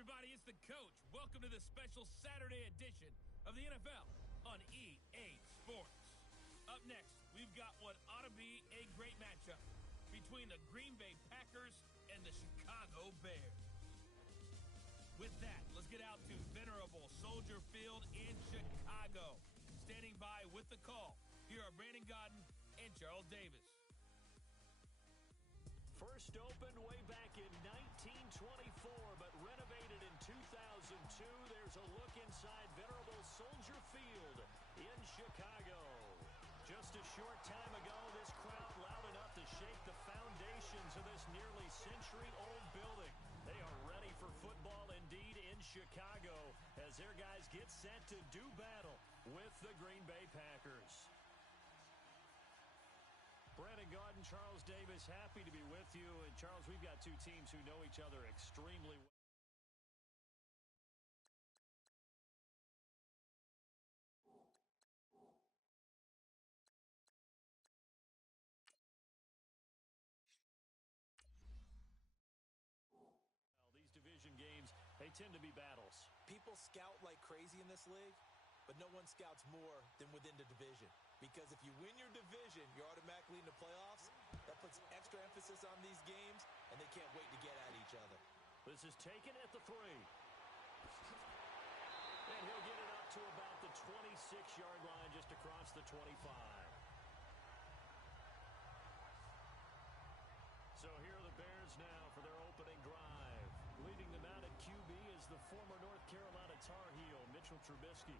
everybody, it's the coach. Welcome to this special Saturday edition of the NFL on EA Sports. Up next, we've got what ought to be a great matchup between the Green Bay Packers and the Chicago Bears. With that, let's get out to venerable Soldier Field in Chicago. Standing by with the call, here are Brandon Gaudin and Charles Davis. First opened way back in 1924, but renovated in 2002. There's a look inside venerable Soldier Field in Chicago. Just a short time ago, this crowd loud enough to shake the foundations of this nearly century-old building. They are ready for football indeed in Chicago as their guys get set to do battle with the Green Bay Packers. Brandon Gaudin, Charles Davis, happy to be with you. And Charles, we've got two teams who know each other extremely well. These division games, they tend to be battles. People scout like crazy in this league, but no one scouts more than within the division. Because if you win your division, you're automatically in the playoffs. That puts extra emphasis on these games, and they can't wait to get at each other. This is taken at the 3. And he'll get it up to about the 26-yard line, just across the 25. So here are the Bears now for their opening drive. Leading them out at QB is the former North Carolina Tar Heel, Mitchell Trubisky.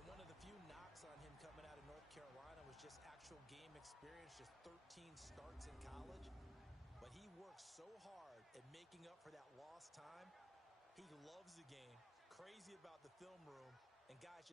And one of the few knocks on him coming out of North Carolina was just actual game experience, just 13 starts in college. But he works so hard at making up for that lost time. He loves the game, crazy about the film room, and guys...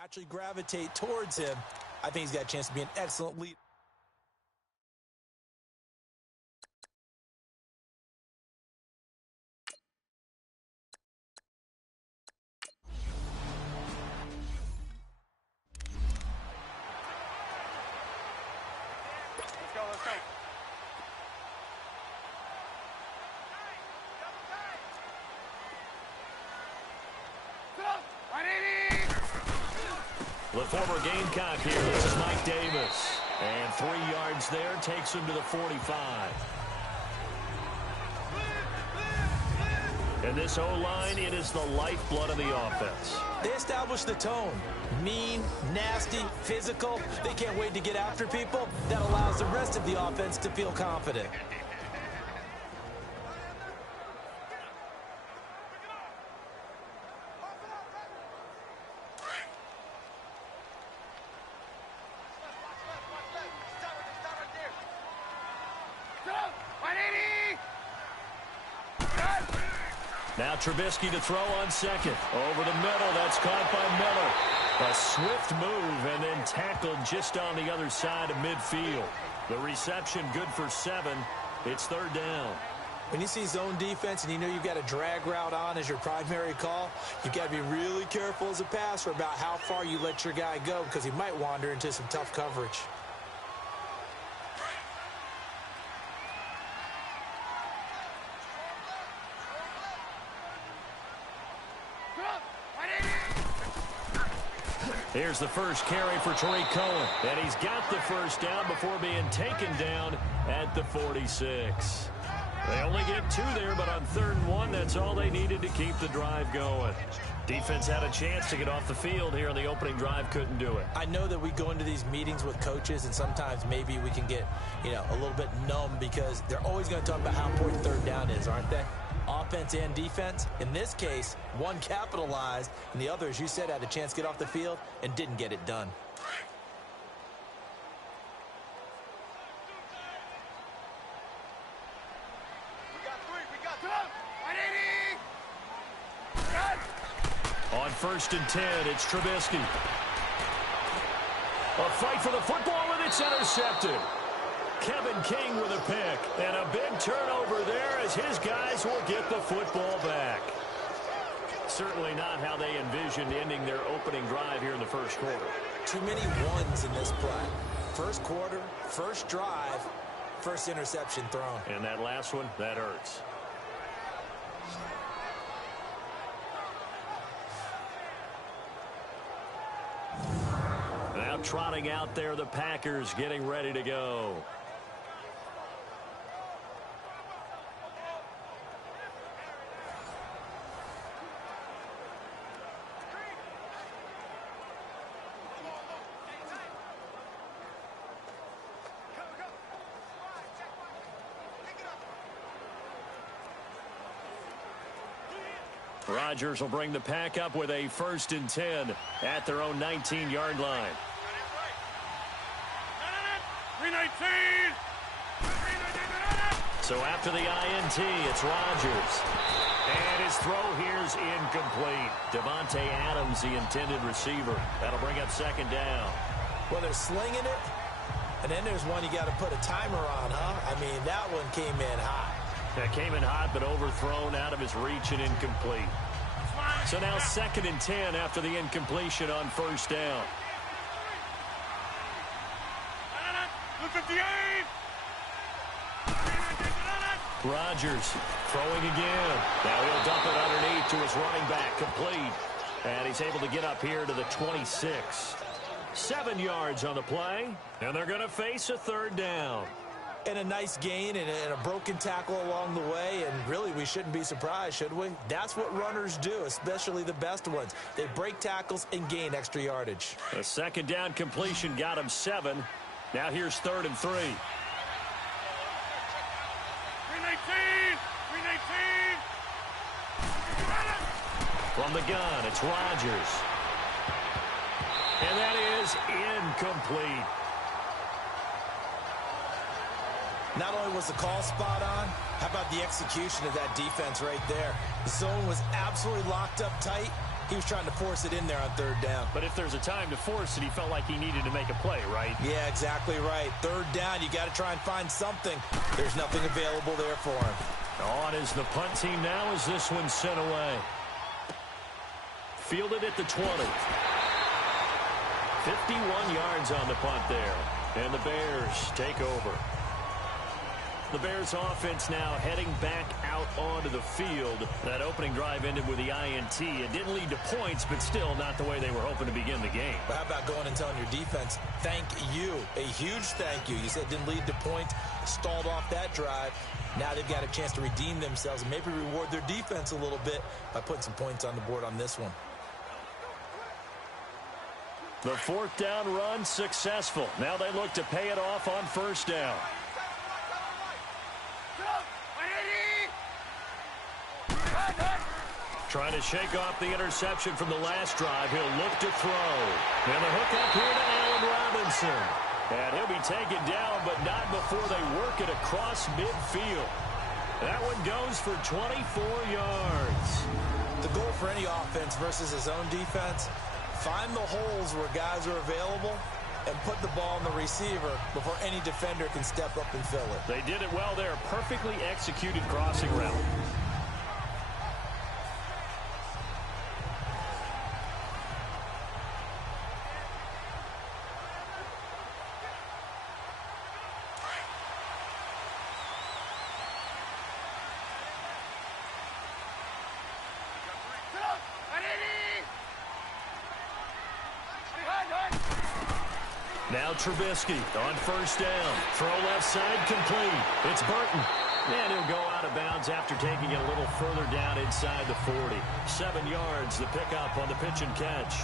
naturally gravitate towards him. I think he's got a chance to be an excellent leader. Let's go, let's go. The former Gamecock here, this is Mike Davis. And 3 yards there takes him to the 45. And this O-line, it is the lifeblood of the offense. They establish the tone. Mean, nasty, physical. They can't wait to get after people. That allows the rest of the offense to feel confident. Now Trubisky to throw on second. Over the middle, that's caught by Miller. A swift move and then tackled just on the other side of midfield. The reception good for 7. It's third down. When you see zone defense and you know you've got a drag route on as your primary call, you've got to be really careful as a passer about how far you let your guy go because he might wander into some tough coverage. Here's the first carry for Tariq Cohen. And he's got the first down before being taken down at the 46. They only get 2 there, but on 3rd and 1, that's all they needed to keep the drive going. Defense had a chance to get off the field here on the opening drive, couldn't do it. I know that we go into these meetings with coaches, and sometimes maybe we can get, a little bit numb because they're always going to talk about how important 3rd down is, aren't they? Offense and defense. In this case, one capitalized, and the other, as you said, had a chance to get off the field and didn't get it done. On 1st and 10, it's Trubisky. A fight for the football, and it's intercepted. Kevin King with a pick, and a big turnover there as his guys will get the football back. Certainly not how they envisioned ending their opening drive here in the first quarter. Too many ones in this play. First quarter, first drive, first interception thrown. And that last one, that hurts. Now trotting out there, the Packers getting ready to go. Rodgers will bring the pack up with a 1st and 10 at their own 19-yard line. 319! So after the INT, it's Rodgers. And his throw here's incomplete. Devontae Adams, the intended receiver. That'll bring up 2nd down. Well, they're slinging it, and then there's one you got to put a timer on, huh? I mean, that one came in hot. That came in hot, but overthrown out of his reach and incomplete. So now 2nd and 10 after the incompletion on 1st down. 58! Rodgers throwing again. Now he'll dump it underneath to his running back, complete. And he's able to get up here to the 26. 7 yards on the play, and they're going to face a 3rd down. And a nice gain and a broken tackle along the way, and really we shouldn't be surprised, should we? That's what runners do, especially the best ones. They break tackles and gain extra yardage. A 2nd down completion got him 7. Now here's 3rd and 3. 319! 319! From the gun, it's Rodgers. And that is incomplete. Not only was the call spot on, how about the execution of that defense right there? The zone was absolutely locked up tight. He was trying to force it in there on 3rd down. But if there's a time to force it, he felt like he needed to make a play, right? Yeah, exactly right. 3rd down, you got to try and find something. There's nothing available there for him. On is the punt team now as this one's sent away. Fielded at the 20. 51 yards on the punt there. And the Bears take over. The Bears offense now heading back out onto the field. That opening drive ended with the INT. It didn't lead to points, but still not the way they were hoping to begin the game. But how about going and telling your defense, thank you, a huge thank you. You said it didn't lead to points, stalled off that drive. Now they've got a chance to redeem themselves and maybe reward their defense a little bit by putting some points on the board on this one. The 4th down run successful. Now they look to pay it off on 1st down. Trying to shake off the interception from the last drive. He'll look to throw. And the hook up here to Allen Robinson. And he'll be taken down, but not before they work it across midfield. That one goes for 24 yards. The goal for any offense versus his own defense, find the holes where guys are available and put the ball on the receiver before any defender can step up and fill it. They did it well there. Perfectly executed crossing route. Now Trubisky on 1st down. Throw left side complete. It's Burton. And he'll go out of bounds after taking it a little further down inside the 40. 7 yards, the pickup on the pitch and catch.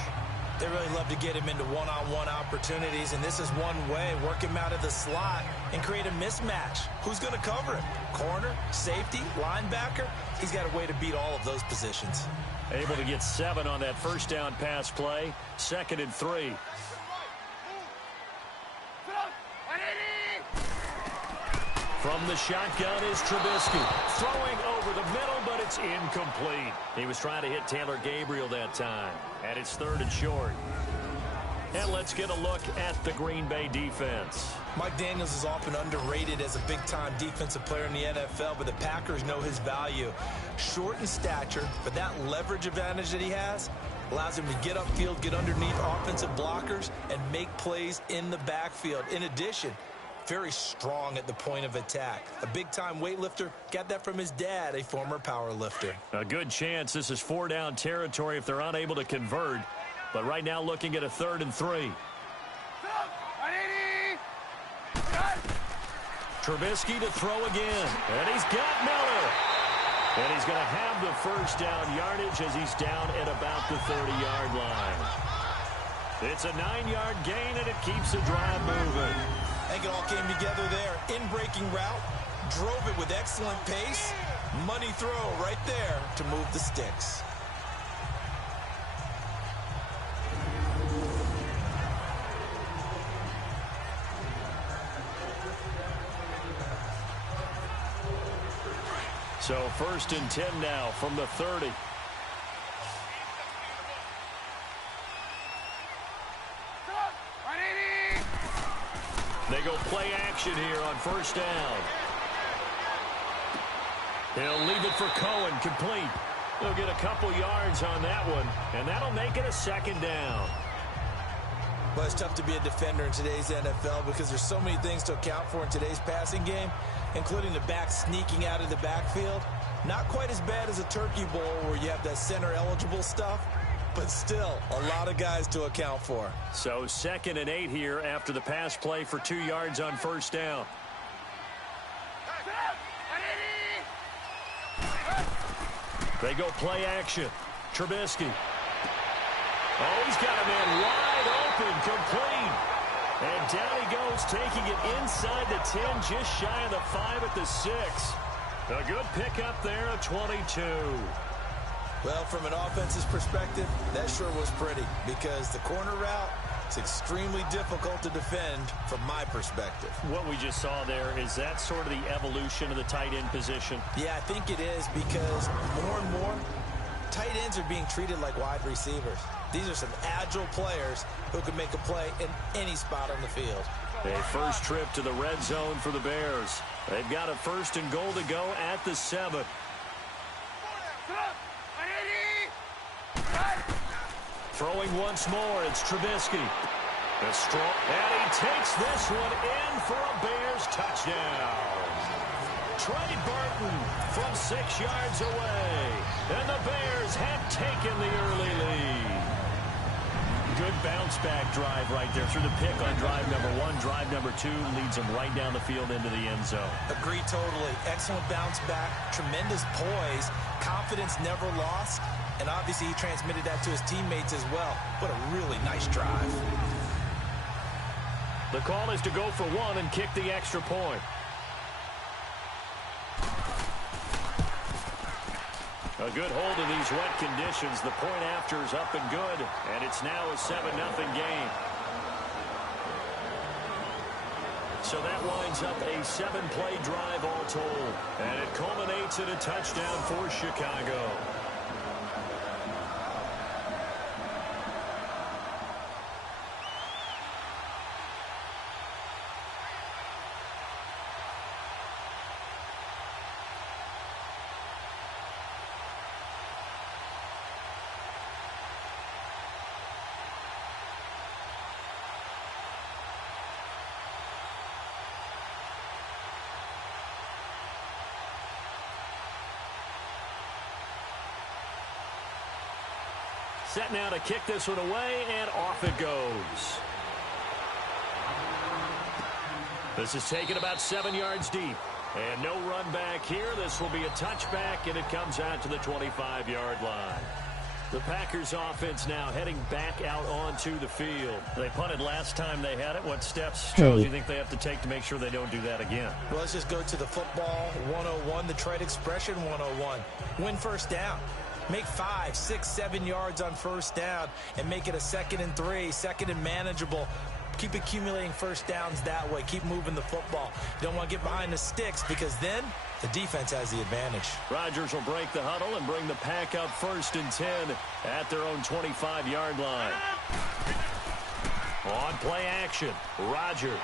They really love to get him into one-on-one opportunities, and this is one way. Work him out of the slot and create a mismatch. Who's going to cover him? Corner, safety, linebacker? He's got a way to beat all of those positions. Able to get 7 on that first down pass play. 2nd and 3. From the shotgun is Trubisky. Throwing over the middle, but it's incomplete. He was trying to hit Taylor Gabriel that time. And it's 3rd and short. And let's get a look at the Green Bay defense. Mike Daniels is often underrated as a big-time defensive player in the NFL, but the Packers know his value. Short in stature, but that leverage advantage that he has allows him to get upfield, get underneath offensive blockers, and make plays in the backfield. In addition, very strong at the point of attack. A big-time weightlifter, got that from his dad, a former power lifter. A good chance this is 4-down territory if they're unable to convert. But right now looking at a 3rd and 3. Trubisky to throw again. And he's got Miller. And he's going to have the first down yardage as he's down at about the 30-yard line. It's a 9-yard gain, and it keeps the drive moving. I think it all came together there. In-breaking route, drove it with excellent pace. Money throw right there to move the sticks. So 1st and 10 now from the 30. They go play action here on 1st down. He'll leave it for Cohen, complete. He'll get a couple yards on that one, and that'll make it a 2nd down. Well, it's tough to be a defender in today's NFL because there's so many things to account for in today's passing game, including the back sneaking out of the backfield. Not quite as bad as a turkey bowl where you have that center-eligible stuff, but still a lot of guys to account for. So 2nd and 8 here after the pass play for 2 yards on 1st down. They go play action. Trubisky. Oh, he's got a man wide open, complete. And down he goes, taking it inside the 10, just shy of the 5 at the 6. A good pickup there, a 22. Well, from an offense's perspective, that sure was pretty because the corner route is extremely difficult to defend from my perspective. What we just saw there, is that sort of the evolution of the tight end position? Yeah, I think it is because more and more, tight ends are being treated like wide receivers. These are some agile players who can make a play in any spot on the field. A first trip to the red zone for the Bears. They've got a 1st and goal to go at the 7. Throwing once more, it's Trubisky. And he takes this one in for a Bears touchdown. Trey Burton from 6 yards away. And the Bears have taken the early lead. Good bounce-back drive right there through the pick on drive number 1. Drive number 2 leads them right down the field into the end zone. Agree totally. Excellent bounce-back, tremendous poise, confidence never lost, and obviously he transmitted that to his teammates as well. What a really nice drive. The call is to go for 1 and kick the extra point. A good hold in these wet conditions. The point after is up and good, and it's now a 7-0 game. So that winds up a 7-play drive all told, and it culminates in a touchdown for Chicago. Set now to kick this one away, and off it goes. This is taken about 7 yards deep. And no run back here. This will be a touchback, and it comes out to the 25-yard line. The Packers offense now heading back out onto the field. They punted last time they had it. What steps, Charles, do you think they have to take to make sure they don't do that again? Well, let's just go to the football 101, the trade expression 101. Win first down. Make 5, 6, 7 yards on first down and make it a 2nd and 3, 2nd and manageable. Keep accumulating first downs that way. Keep moving the football. You don't want to get behind the sticks because then the defense has the advantage. Rodgers will break the huddle and bring the Pack up 1st and 10 at their own 25-yard line. On play action, Rodgers.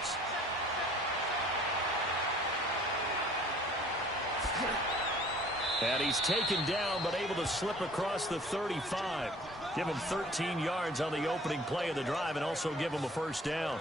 And he's taken down but able to slip across the 35. Give him 13 yards on the opening play of the drive and also give him a first down.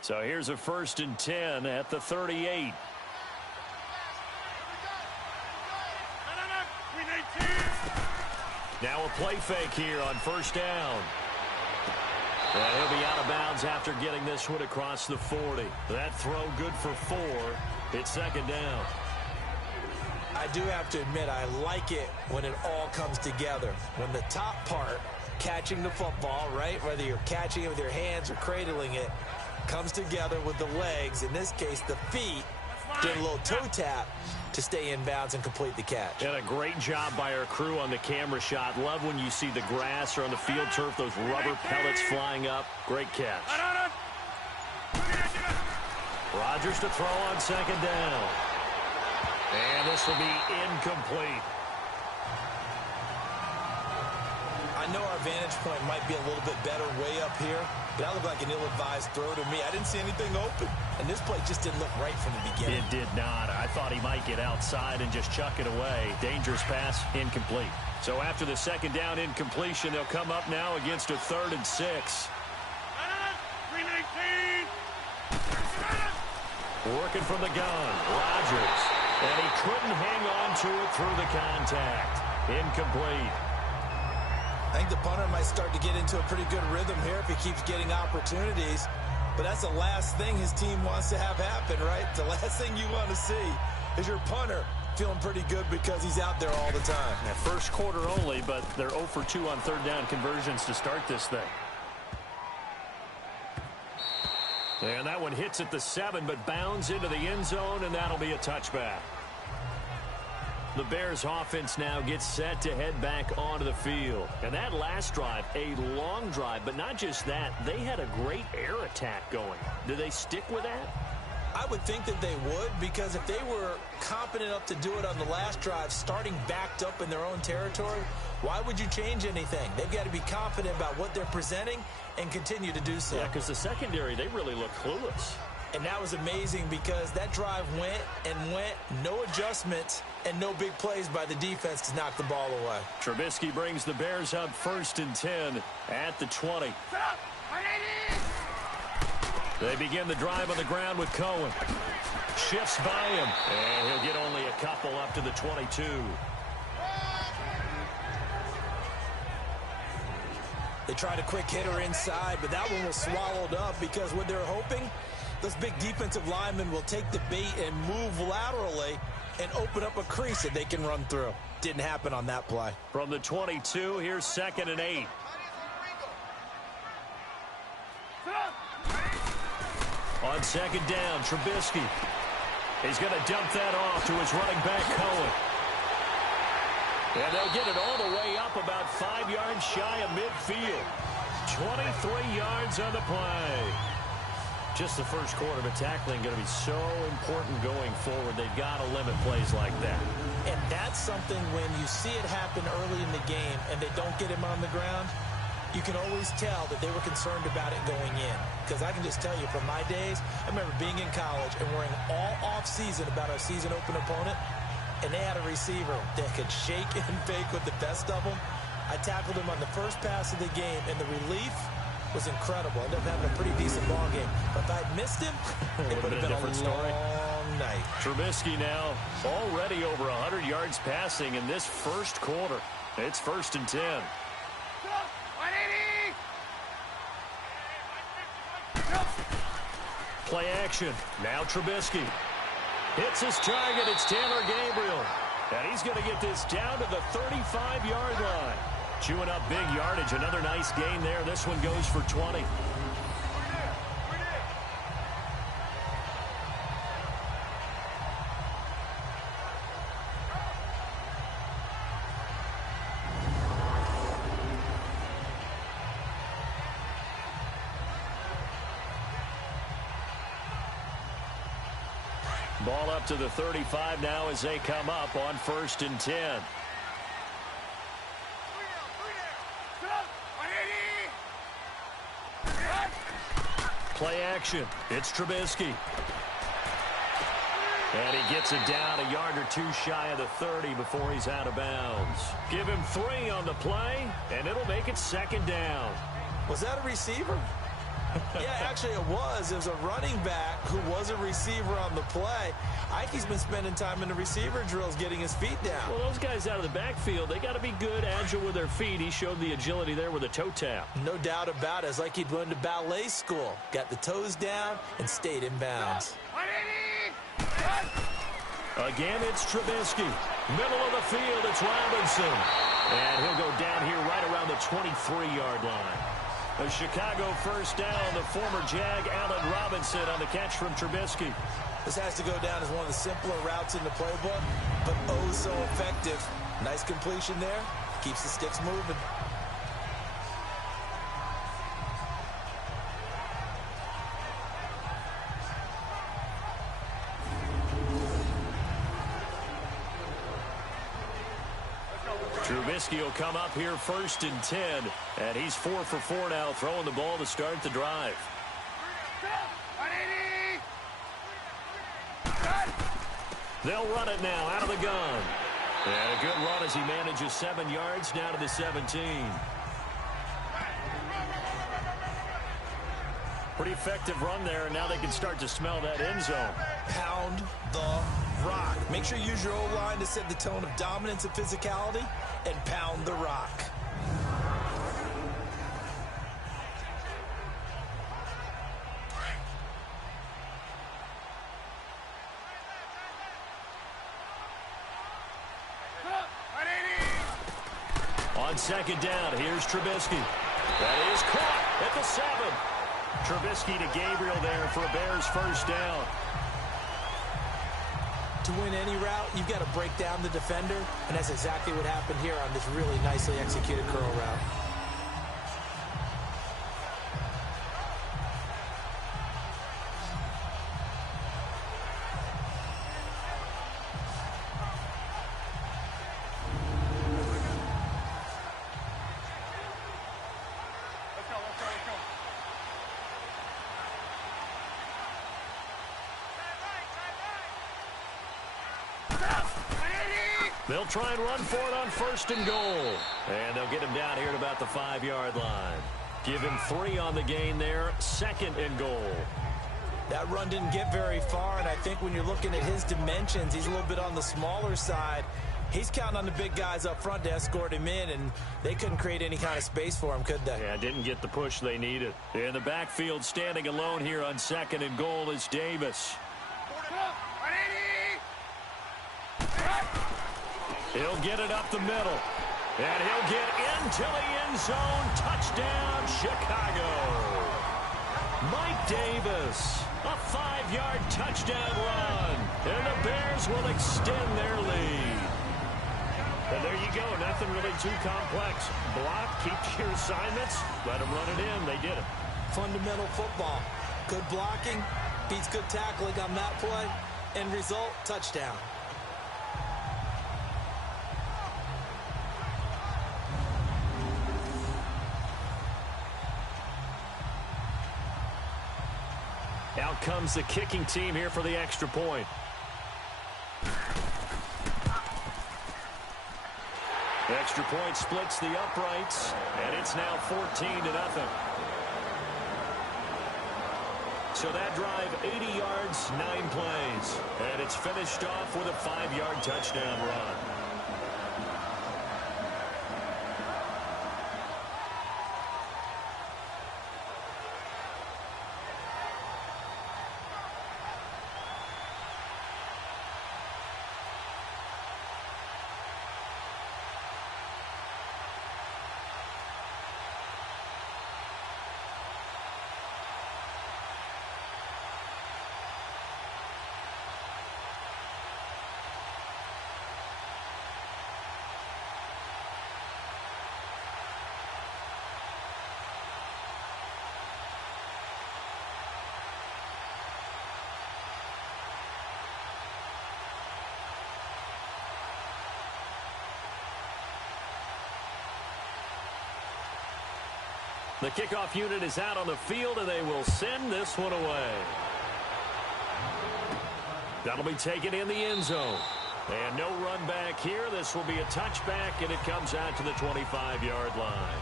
So here's a 1st and 10 at the 38. Now a play fake here on first down. And he'll be out of bounds after getting this one across the 40. That throw good for 4. It's 2nd down. I do have to admit, I like it when it all comes together. When the top part, catching the football, right, whether you're catching it with your hands or cradling it, comes together with the legs, in this case the feet, did a little toe tap to stay in bounds and complete the catch. And a great job by our crew on the camera shot. Love when you see the grass or on the field turf, those rubber pellets flying up. Great catch. Rodgers to throw on 2nd down. And this will be incomplete. I know our vantage point might be a little bit better way up here, but that looked like an ill-advised throw to me. I didn't see anything open, and this play just didn't look right from the beginning. It did not. I thought he might get outside and just chuck it away. Dangerous pass, incomplete. So after the 2nd down incompletion, they'll come up now against a 3rd and 6. Working from the gun, Rodgers. And he couldn't hang on to it through the contact. Incomplete. I think the punter might start to get into a pretty good rhythm here if he keeps getting opportunities. But that's the last thing his team wants to have happen, right? The last thing you want to see is your punter feeling pretty good because he's out there all the time. Now, first quarter only, but they're 0 for 2 on 3rd down conversions to start this thing. And that one hits at the 7, but bounds into the end zone, and that'll be a touchback. The Bears offense now gets set to head back onto the field. And that last drive, a long drive, but not just that, they had a great air attack going. Do they stick with that? I would think that they would, because if they were competent enough to do it on the last drive, starting backed up in their own territory, why would you change anything? They've got to be confident about what they're presenting and continue to do so. Yeah, because the secondary, they really look clueless. And that was amazing because that drive went and went, no adjustments, and no big plays by the defense to knock the ball away. Trubisky brings the Bears up 1st and 10 at the 20. They begin the drive on the ground with Cohen. Shifts by him, and he'll get only a couple up to the 22. They tried a quick hitter inside, but that one was swallowed up because what they're hoping, this big defensive lineman will take the bait and move laterally and open up a crease that they can run through. Didn't happen on that play. From the 22, here's 2nd and 8. On 2nd down, Trubisky. He's going to dump that off to his running back, Cohen. And they'll get it all the way up about 5 yards shy of midfield. 23 yards on the play. Just the first quarter, but tackling going to be so important going forward. They've got to limit plays like that. And that's something when you see it happen early in the game and they don't get him on the ground, you can always tell that they were concerned about it going in. Because I can just tell you from my days, I remember being in college and worrying all off-season about our season open opponent, and they had a receiver that could shake and bake with the best of them. I tackled him on the first pass of the game, and the relief was incredible. Ended up having a pretty decent ball game. But if I'd missed him, it would have been a different story. long night. Trubisky now already over 100 yards passing in this first quarter. It's 1st and 10. Play action. Now Trubisky. Hits his target. It's Taylor Gabriel. And he's going to get this down to the 35-yard line. Chewing up big yardage. Another nice gain there. This one goes for 20. Ball up to the 35 now as they come up on 1st and 10. Play action. It's Trubisky. And he gets it down a yard or two shy of the 30 before he's out of bounds. Give him 3 on the play, and it'll make it 2nd down. Was that a receiver? Yeah, actually it was. It was a running back who was a receiver on the play. Ike's been spending time in the receiver drills getting his feet down. Well, those guys out of the backfield, they got to be good, agile with their feet. He showed the agility there with a toe tap. No doubt about it. It's like he'd went to ballet school. Got the toes down and stayed in bounds. Again, it's Trubisky. Middle of the field, it's Robinson. And he'll go down here right around the 23-yard line. A Chicago first down, the former Jag Allen Robinson on the catch from Trubisky. This has to go down as one of the simpler routes in the playbook, but oh so effective. Nice completion there. Keeps the sticks moving. Trubisky will come up here 1st and 10, and he's 4 for 4 now, throwing the ball to start the drive. They'll run it now out of the gun. And a good run as he manages 7 yards down to the 17. Pretty effective run there, and now they can start to smell that end zone. Pound the rock. Make sure you use your O-line to set the tone of dominance and physicality, and pound the rock. On 2nd down, here's Trubisky. That is caught at the 7. Trubisky to Gabriel there for a Bears first down. To win any route, you've got to break down the defender, and that's exactly what happened here on this really nicely executed curl route. They'll try and run for it on 1st and goal. And they'll get him down here at about the 5-yard line. Give him 3 on the gain there. 2nd and goal. That run didn't get very far, and I think when you're looking at his dimensions, he's a little bit on the smaller side. He's counting on the big guys up front to escort him in, and they couldn't create any kind of space for him, could they? Yeah, didn't get the push they needed. In the backfield, standing alone here on 2nd and goal is Davis. He'll get it up the middle. And he'll get into the end zone. Touchdown, Chicago. Mike Davis, a 5-yard touchdown run. And the Bears will extend their lead. And there you go. Nothing really too complex. Block, keep your assignments, let them run it in. They did it. Fundamental football. Good blocking beats good tackling on that play. End result, touchdown. Out comes the kicking team here for the extra point. The extra point splits the uprights, and it's now 14-0. So that drive, 80 yards, 9 plays. And it's finished off with a 5-yard touchdown run. The kickoff unit is out on the field, and they will send this one away. That'll be taken in the end zone. And no run back here. This will be a touchback, and it comes out to the 25-yard line.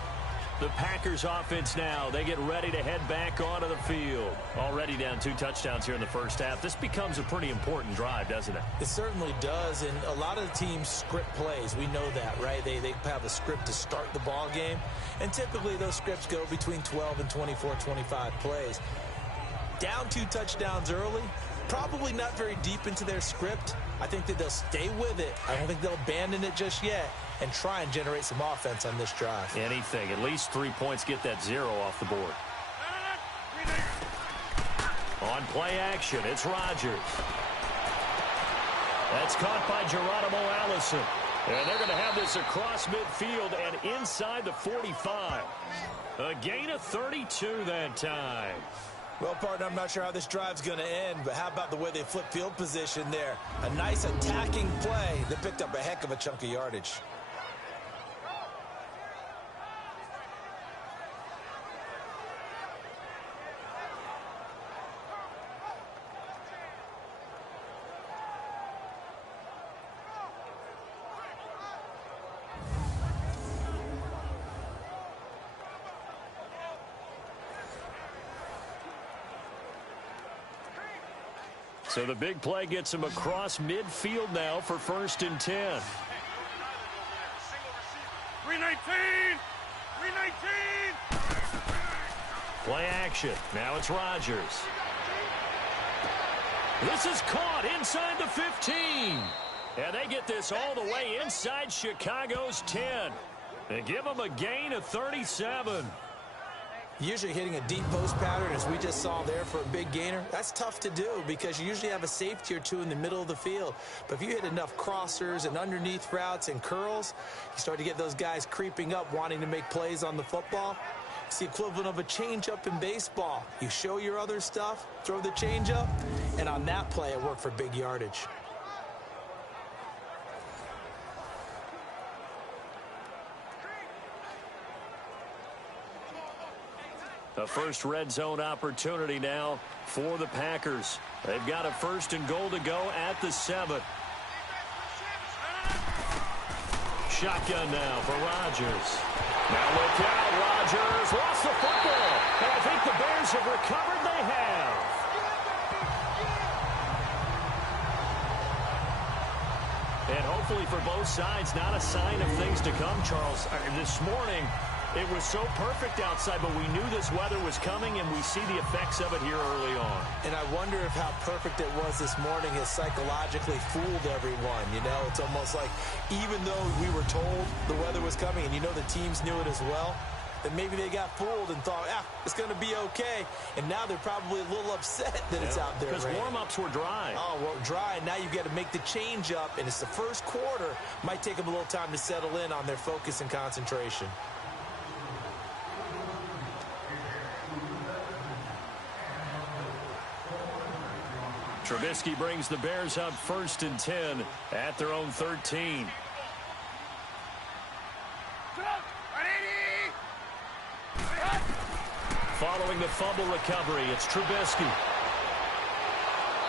The Packers offense now, they get ready to head back onto the field. Already down 2 touchdowns here in the first half. This becomes a pretty important drive, doesn't it? It certainly does, and a lot of the teams script plays. We know that, right? They have a script to start the ball game, and typically those scripts go between 12 and 24, 25 plays. Down 2 touchdowns early, probably not very deep into their script. I think that they'll stay with it. I don't think they'll abandon it just yet and try and generate some offense on this drive. Anything. At least 3 points, get that 0 off the board. On play action, it's Rodgers. That's caught by Geronimo Allison. And they're going to have this across midfield and inside the 45. A gain of 32 that time. Well, partner, I'm not sure how this drive's going to end, but how about the way they flip field position there? A nice attacking play that picked up a heck of a chunk of yardage. So the big play gets him across midfield now for 1st and 10. 319! 319! Play action. Now it's Rodgers. This is caught inside the 15. And they get this all the way inside Chicago's 10. And give them a gain of 37. Usually hitting a deep post pattern, as we just saw there for a big gainer, that's tough to do because you usually have a safety or 2 in the middle of the field. But if you hit enough crossers and underneath routes and curls, you start to get those guys creeping up wanting to make plays on the football. It's the equivalent of a changeup in baseball. You show your other stuff, throw the changeup, and on that play it worked for big yardage. A first red zone opportunity now for the Packers. They've got a 1st and goal to go at the 7. Shotgun now for Rodgers. Now look out, Rodgers lost the football. And I think the Bears have recovered. They have. And hopefully for both sides, not a sign of things to come, Charles. This morning, it was so perfect outside, but we knew this weather was coming, and we see the effects of it here early on. And I wonder if how perfect it was this morning has psychologically fooled everyone. You know, it's almost like even though we were told the weather was coming, and you know the teams knew it as well, that maybe they got fooled and thought, it's going to be okay. And now they're probably a little upset that it's out there. Because warm-ups were dry. Oh, well, dry. Now you've got to make the change up, and it's the first quarter. Might take them a little time to settle in on their focus and concentration. Trubisky brings the Bears up 1st and 10 at their own 13. Following the fumble recovery, it's Trubisky.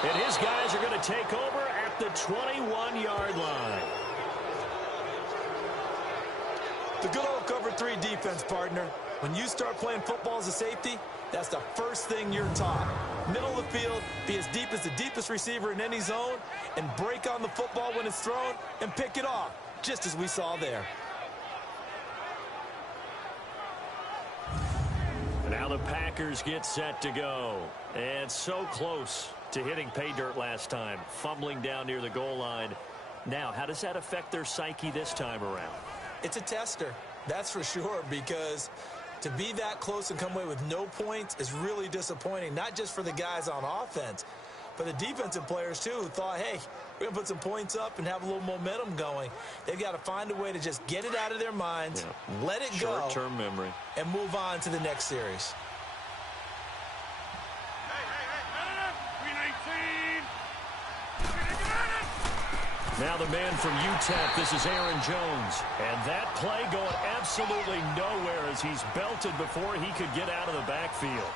And his guys are going to take over at the 21-yard line. The good old cover 3 defense, partner. When you start playing football as a safety, that's the first thing you're taught. Middle of the field, be as deep as the deepest receiver in any zone, and break on the football when it's thrown and pick it off, just as we saw there. Now the Packers get set to go. And so close to hitting pay dirt last time, fumbling down near the goal line. Now, how does that affect their psyche this time around? It's a tester, that's for sure, because to be that close and come away with no points is really disappointing, not just for the guys on offense, but the defensive players, too, who thought, hey, we're going to put some points up and have a little momentum going. They've got to find a way to just get it out of their minds, let it go, short-term memory, and move on to the next series. Now the man from UTEP, this is Aaron Jones. And that play going absolutely nowhere as he's belted before he could get out of the backfield.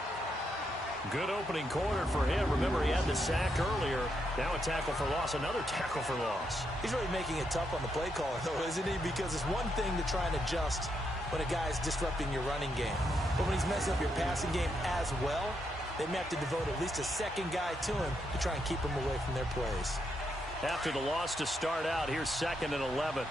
Good opening quarter for him. Remember, he had the sack earlier. Now a tackle for loss, another tackle for loss. He's really making it tough on the play caller, though, isn't he? Because it's one thing to try and adjust when a guy's disrupting your running game. But when he's messing up your passing game as well, they may have to devote at least a second guy to him to try and keep him away from their plays. After the loss to start out, here's 2nd and 11.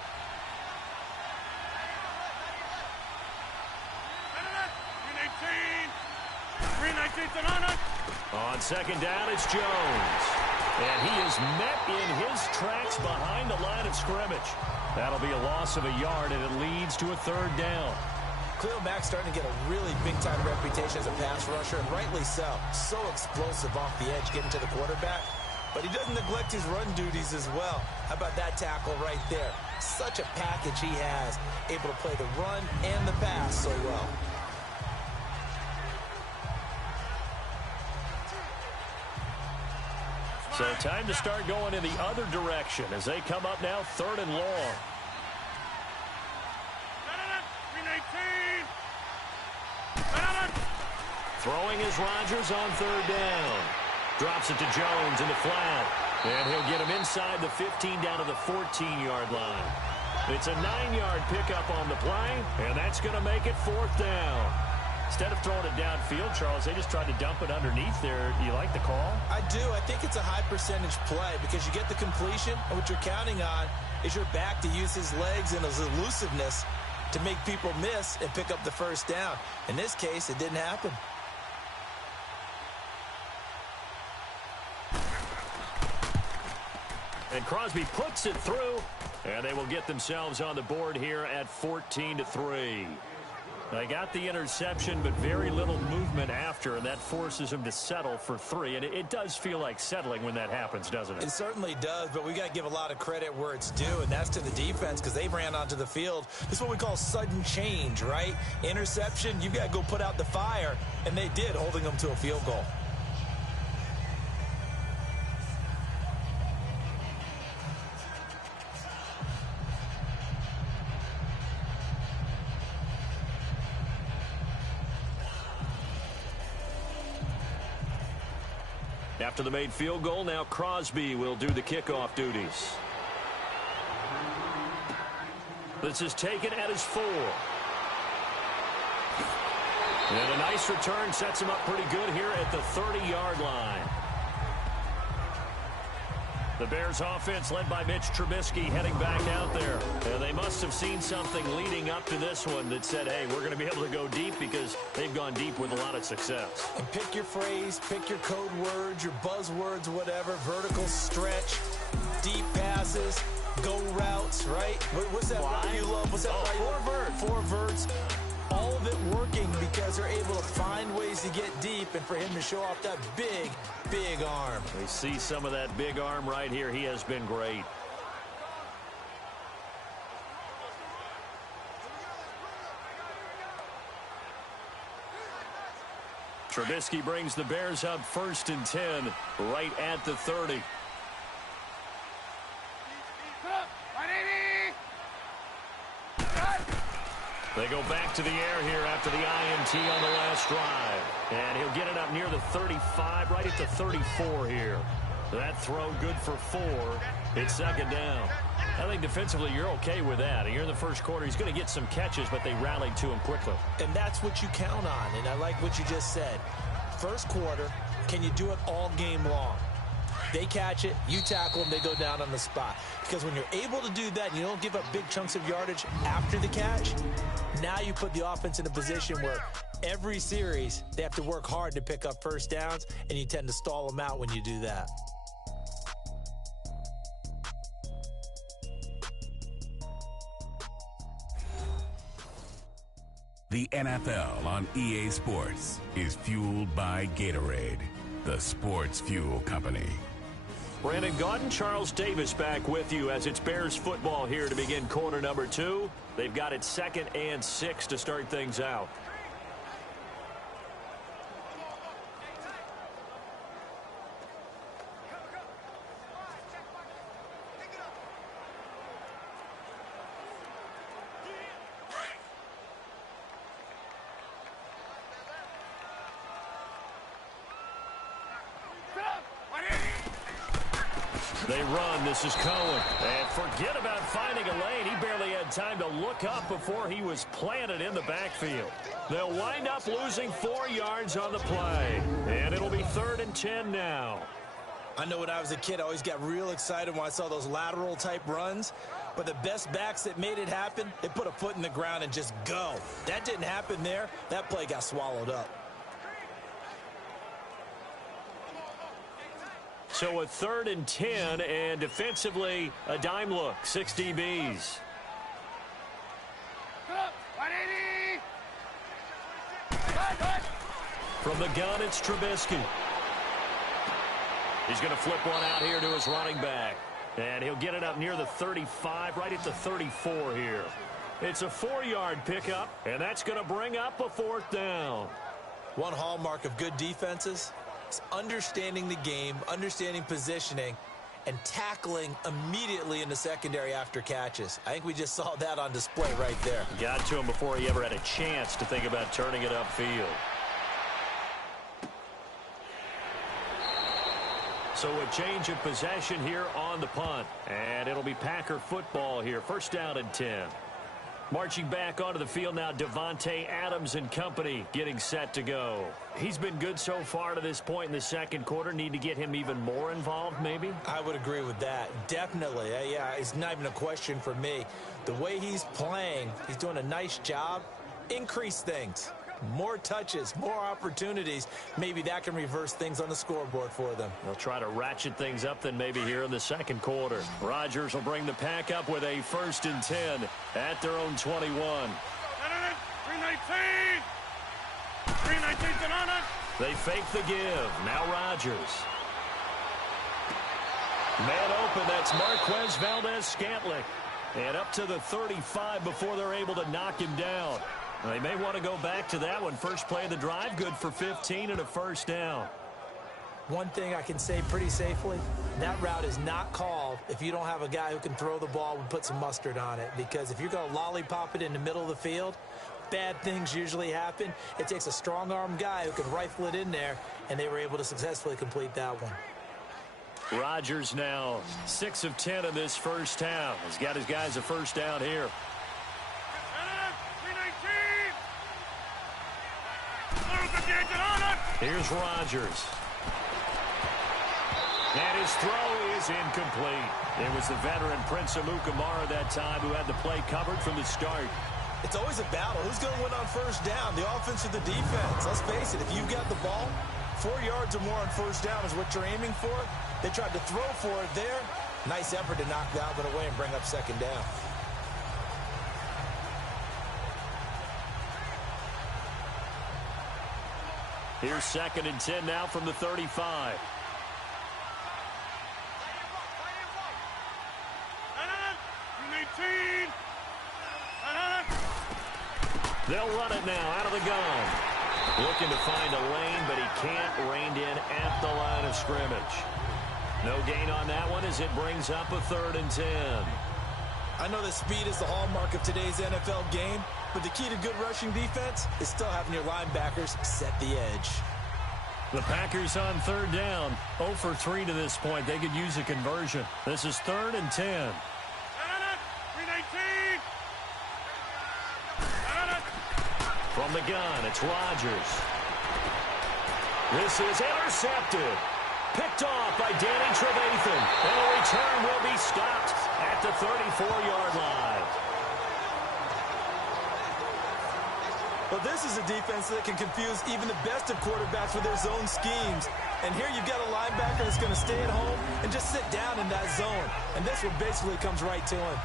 On 2nd down, it's Jones. And he is met in his tracks behind the line of scrimmage. That'll be a loss of a yard, and it leads to a 3rd down. Khalil Mack's starting to get a really big-time reputation as a pass rusher, and rightly so. So explosive off the edge, getting to the quarterback. But he doesn't neglect his run duties as well. How about that tackle right there? Such a package he has, able to play the run and the pass so well. So time to start going in the other direction as they come up now 3rd and long. Throwing is Rodgers on 3rd down. Drops it to Jones in the flat. And he'll get him inside the 15 down to the 14-yard line. It's a 9-yard pickup on the play, and that's going to make it 4th down. Instead of throwing it downfield, Charles, they just tried to dump it underneath there. You like the call? I do. I think it's a high-percentage play because you get the completion, and what you're counting on is your back to use his legs and his elusiveness to make people miss and pick up the 1st down. In this case, it didn't happen. And Crosby puts it through, and they will get themselves on the board here at 14-3. They got the interception, but very little movement after, and that forces them to settle for 3. And it does feel like settling when that happens, doesn't it? It certainly does, but we got to give a lot of credit where it's due, and that's to the defense because they ran onto the field. This is what we call sudden change, right? Interception, you got to go put out the fire, and they did, holding them to a field goal. After the made field goal, now Crosby will do the kickoff duties. This is taken at his 4. And a nice return sets him up pretty good here at the 30-yard line. The Bears offense led by Mitch Trubisky heading back out there. And they must have seen something leading up to this one that said, hey, we're going to be able to go deep because they've gone deep with a lot of success. And pick your phrase, pick your code words, your buzzwords, whatever. Vertical stretch, deep passes, go routes, right? What's that route you love? What's that route you love? 4 verts. All of it working because they're able to find ways to get deep and for him to show off that big, big arm. We see some of that big arm right here. He has been great. Trubisky brings the Bears up 1st and 10 right at the 30. They go back to the air here after the INT on the last drive. And he'll get it up near the 35, right at the 34 here. That throw good for 4. It's 2nd down. I think defensively you're okay with that. Here in the first quarter, he's going to get some catches, but they rallied to him quickly. And that's what you count on, and I like what you just said. First quarter, can you do it all game long? They catch it, you tackle them, they go down on the spot. Because when you're able to do that and you don't give up big chunks of yardage after the catch, now you put the offense in a position where every series they have to work hard to pick up first downs, and you tend to stall them out when you do that. The NFL on EA Sports is fueled by Gatorade, the sports fuel company. Brandon Gaudin, Charles Davis back with you as it's Bears football here to begin quarter number 2. They've got it 2nd and 6 to start things out. They run. This is Cohen. And forget about finding a lane. He barely had time to look up before he was planted in the backfield. They'll wind up losing 4 yards on the play. And it'll be 3rd and 10 now. I know when I was a kid, I always got real excited when I saw those lateral type runs. But the best backs that made it happen, they put a foot in the ground and just go. That didn't happen there. That play got swallowed up. So a 3rd and 10, and defensively, a dime look, 6 DBs. From the gun, it's Trubisky. He's going to flip one out here to his running back. And he'll get it up near the 35, right at the 34 here. It's a 4-yard pickup, and that's going to bring up a 4th down. One hallmark of good defenses is understanding the game, understanding positioning, and tackling immediately in the secondary after catches. I think we just saw that on display right there. Got to him before he ever had a chance to think about turning it upfield. So a change of possession here on the punt. And it'll be Packer football here. 1st down and 10. Marching back onto the field now, Devontae Adams and company getting set to go. He's been good so far to this point in the 2nd quarter. Need to get him even more involved, maybe? I would agree with that. Definitely. Yeah, it's not even a question for me. The way he's playing, he's doing a nice job. Increase things. More touches, more opportunities. Maybe that can reverse things on the scoreboard for them. They'll try to ratchet things up then maybe here in the 2nd quarter. Rodgers will bring the pack up with a 1st and 10 at their own 21. 319! 319 Donana! They fake the give. Now Rodgers. Man open, that's Marquez Valdez-Scantling. And up to the 35 before they're able to knock him down. They may want to go back to that one. First play of the drive, good for 15 and a 1st down. One thing I can say pretty safely, that route is not called if you don't have a guy who can throw the ball and put some mustard on it. Because if you're going to lollipop it in the middle of the field, bad things usually happen. It takes a strong-arm guy who can rifle it in there, and they were able to successfully complete that one. Rodgers now 6 of 10 in this 1st half. He's got his guys a 1st down here. Here's Rodgers. And his throw is incomplete. It was the veteran Prince Amukamara that time who had the play covered from the start. It's always a battle. Who's going to win on 1st down, the offense or the defense? Let's face it, if you've got the ball, 4 yards or more on 1st down is what you're aiming for. They tried to throw for it there. Nice effort to knock that one away and bring up 2nd down. Here's 2nd and 10 now from the 35. They'll run it now out of the gun. Looking to find a lane, but he can't. Reined in at the line of scrimmage. No gain on that one as it brings up a 3rd and 10. I know that speed is the hallmark of today's NFL game, but the key to good rushing defense is still having your linebackers set the edge. The Packers on 3rd down. 0 for 3 to this point. They could use a conversion. This is 3rd and 10. From the gun, it's Rodgers. This is intercepted. Picked off by Danny Trevathan. And the return will be stopped at the 34-yard line. Well, this is a defense that can confuse even the best of quarterbacks with their zone schemes. And here you've got a linebacker that's going to stay at home and just sit down in that zone. And this one basically comes right to him.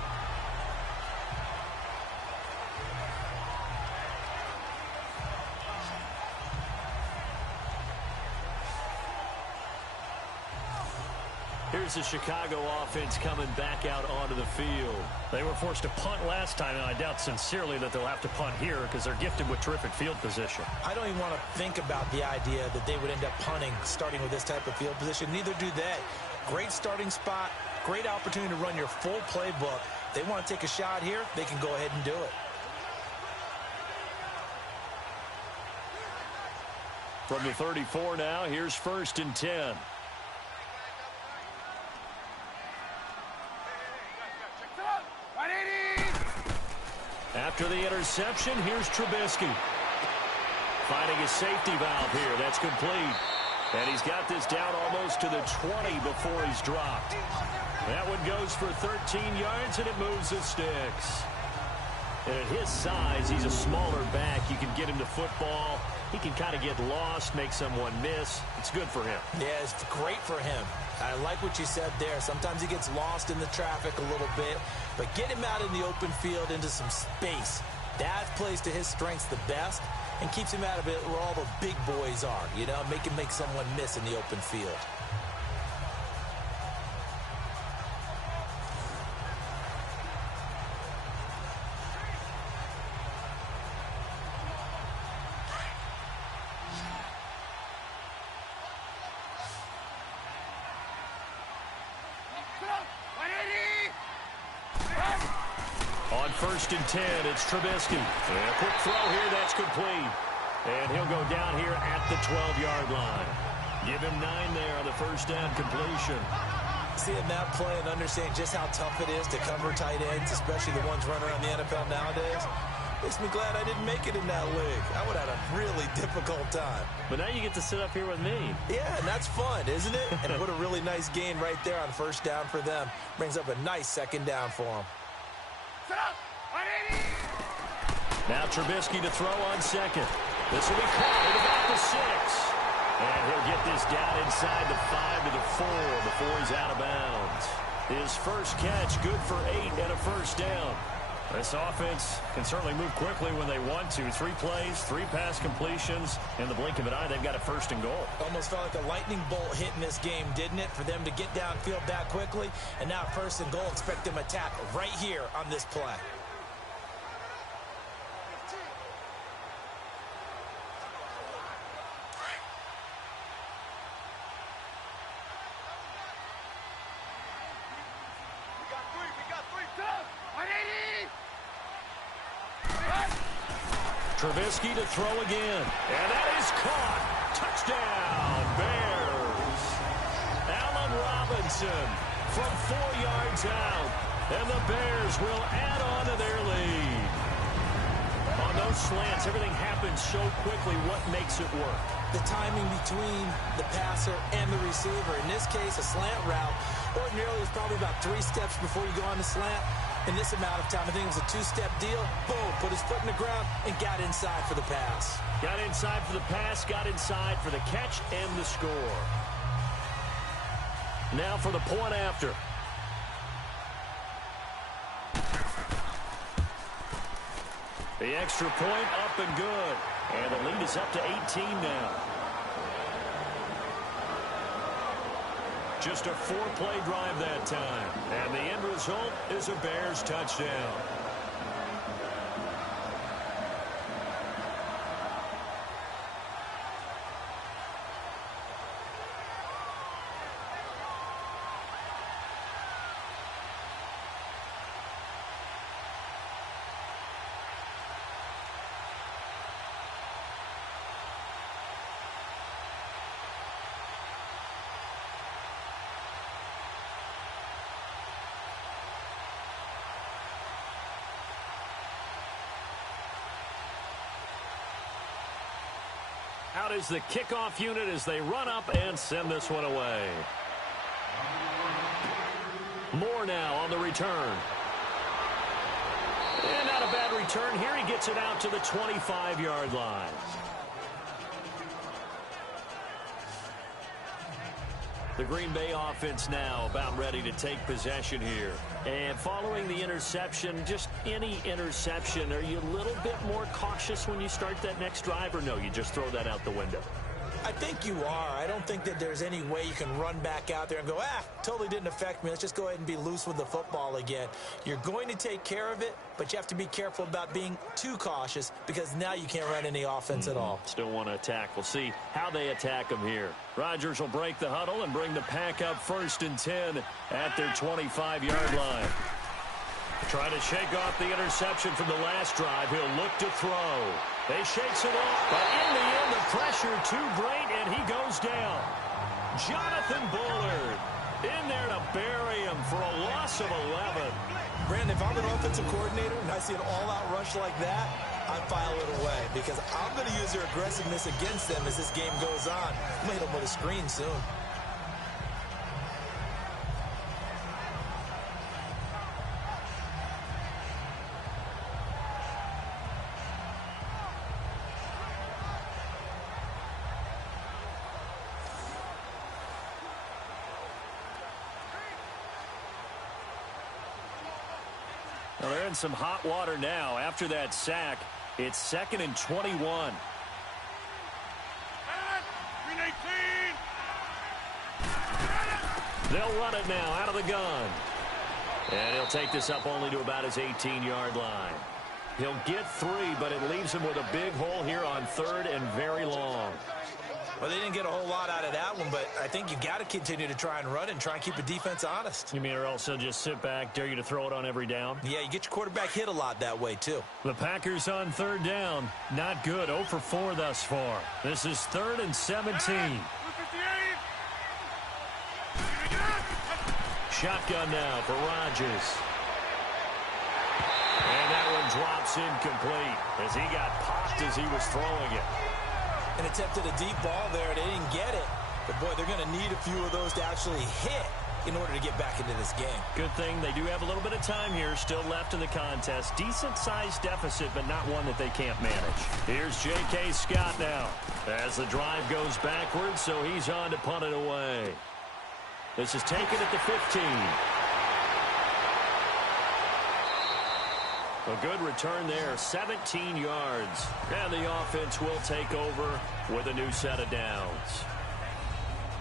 Here's the Chicago offense coming back out onto the field. They were forced to punt last time, and I doubt sincerely that they'll have to punt here because they're gifted with terrific field position. I don't even want to think about the idea that they would end up punting starting with this type of field position. Neither do they. Great starting spot, great opportunity to run your full playbook. They want to take a shot here, they can go ahead and do it. From the 34 now, here's 1st and 10. After the interception, here's Trubisky. Finding a safety valve here. That's complete. And he's got this down almost to the 20 before he's dropped. That one goes for 13 yards, and it moves the sticks. And at his size, he's a smaller back. You can get him to football. He can kind of get lost, make someone miss. It's good for him. Yeah, it's great for him. I like what you said there. Sometimes he gets lost in the traffic a little bit, but get him out in the open field into some space. That plays to his strengths the best and keeps him out of it where all the big boys are, you know, make him make someone miss in the open field. On 1st and 10, it's Trubisky. And a quick throw here, that's complete. And he'll go down here at the 12-yard line. Give him 9 there on the first down completion. Seeing that play and understanding just how tough it is to cover tight ends, especially the ones running around the NFL nowadays, makes me glad I didn't make it in that league. I would have had a really difficult time. But now you get to sit up here with me. Yeah, and that's fun, isn't it? And what a really nice gain right there on 1st down for them. Brings up a nice 2nd down for them. Now Trubisky to throw on 2nd. This will be caught at about the 6. And he'll get this down inside the 5 to the 4 before he's out of bounds. His first catch, good for 8 and a 1st down. This offense can certainly move quickly when they want to. 3 plays, 3 pass completions. In the blink of an eye, they've got a 1st and goal. Almost felt like a lightning bolt hit in this game, didn't it? For them to get downfield that quickly. And now 1st and goal, expect them to attack right here on this play. Trubisky to throw again. And that is caught. Touchdown, Bears. Allen Robinson from 4 yards out. And the Bears will add on to their lead. On those slants, everything happens so quickly. What makes it work? The timing between the passer and the receiver. In this case, a slant route. Ordinarily, it's probably about 3 steps before you go on the slant. In this amount of time, I think it was a 2-step deal. Boom, put his foot in the ground and got inside for the pass. Got inside for the pass, got inside for the catch and the score. Now for the point after. The extra point up and good. And the lead is up to 18 now. Just a 4-play drive that time. And the end result is a Bears touchdown. Out is the kickoff unit as they run up and send this one away. Moore now on the return. And not a bad return here. He gets it out to the 25-yard line. The Green Bay offense now about ready to take possession here. And following the interception, just any interception, are you a little bit more cautious when you start that next drive, or no, you just throw that out the window? I think you are. I don't think that there's any way you can run back out there and go, totally didn't affect me. Let's just go ahead and be loose with the football again. You're going to take care of it, but you have to be careful about being too cautious because now you can't run any offense at all. Still want to attack. We'll see how they attack them here. Rodgers will break the huddle and bring the pack up 1st and 10 at their 25-yard line. Trying to shake off the interception from the last drive. He'll look to throw. They shakes it off, but in the end, the pressure too great, and he goes down. Jonathan Bullard in there to bury him for a loss of 11. Brandon, if I'm an offensive coordinator and I see an all-out rush like that, I file it away because I'm going to use their aggressiveness against them as this game goes on. I'm going to hit them with a screen soon. Well, they're in some hot water now. After that sack, it's 2nd and 21. They'll run it now out of the gun. And he'll take this up only to about his 18-yard line. He'll get 3, but it leaves him with a big hole here on 3rd and very long. Well, they didn't get a whole lot out of that one, but I think you got to continue to try and run and try and keep the defense honest. You mean or else he'll just sit back, dare you to throw it on every down? Yeah, you get your quarterback hit a lot that way, too. The Packers on 3rd down. Not good. 0 for 4 thus far. This is 3rd and 17. Shotgun now for Rodgers. And that one drops incomplete as he got popped as he was throwing it. And attempted a deep ball there. They didn't get it. But, boy, they're going to need a few of those to actually hit in order to get back into this game. Good thing they do have a little bit of time here still left in the contest. Decent-sized deficit, but not one that they can't manage. Here's J.K. Scott now as the drive goes backwards, so he's on to punt it away. This is taken at the 15. A good return there, 17 yards. And the offense will take over with a new set of downs.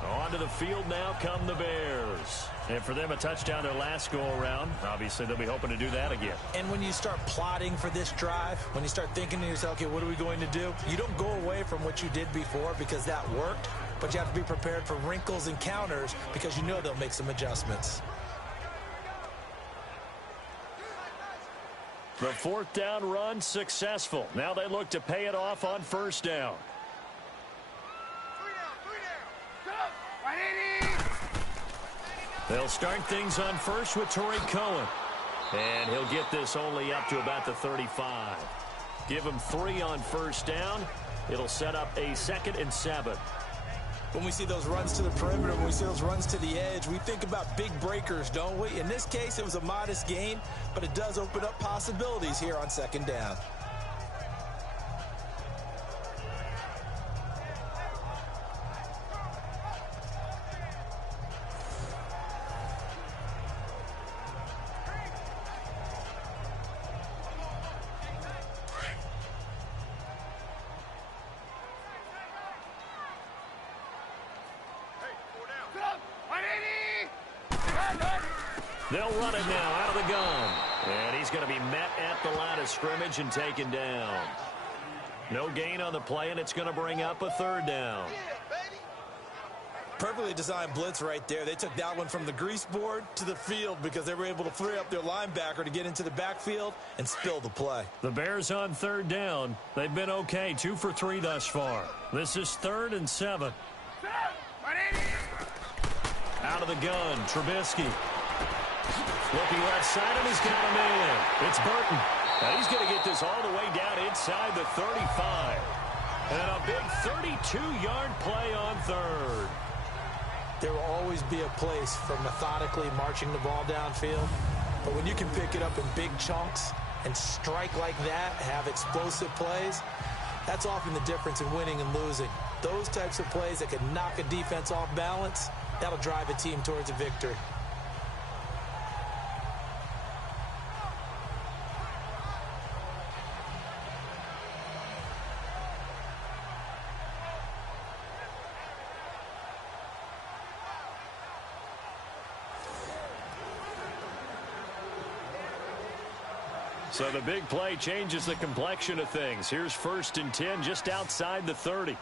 Onto the field now come the Bears. And for them, a touchdown their last go-around. Obviously, they'll be hoping to do that again. And when you start plotting for this drive, when you start thinking to yourself, okay, what are we going to do? You don't go away from what you did before because that worked, but you have to be prepared for wrinkles and counters because you know they'll make some adjustments. The 4th down run successful. Now they look to pay it off on 1st down. They'll start things on 1st with Tariq Cohen. And he'll get this only up to about the 35. Give him 3 on 1st down. It'll set up a 2nd and 7. When we see those runs to the perimeter, when we see those runs to the edge, we think about big breakers, don't we? In this case, it was a modest gain, but it does open up possibilities here on 2nd down. They'll run it now out of the gun. And he's going to be met at the line of scrimmage and taken down. No gain on the play, and it's going to bring up a 3rd down. Perfectly designed blitz right there. They took that one from the grease board to the field because they were able to free up their linebacker to get into the backfield and spill the play. The Bears on 3rd down. They've been okay, 2 for 3 thus far. This is 3rd and 7. Out of the gun, Trubisky. Looking left side, and he's got a man. It's Burton. Now he's going to get this all the way down inside the 35. And a big 32-yard play on third. There will always be a place for methodically marching the ball downfield. But when you can pick it up in big chunks and strike like that, have explosive plays, that's often the difference in winning and losing. Those types of plays that can knock a defense off balance, that'll drive a team towards a victory. So the big play changes the complexion of things. Here's 1st and 10 just outside the 30.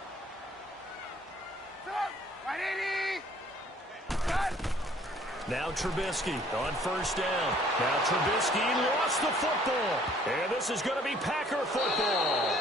Now Trubisky on 1st down. Now Trubisky lost the football. And this is going to be Packer football.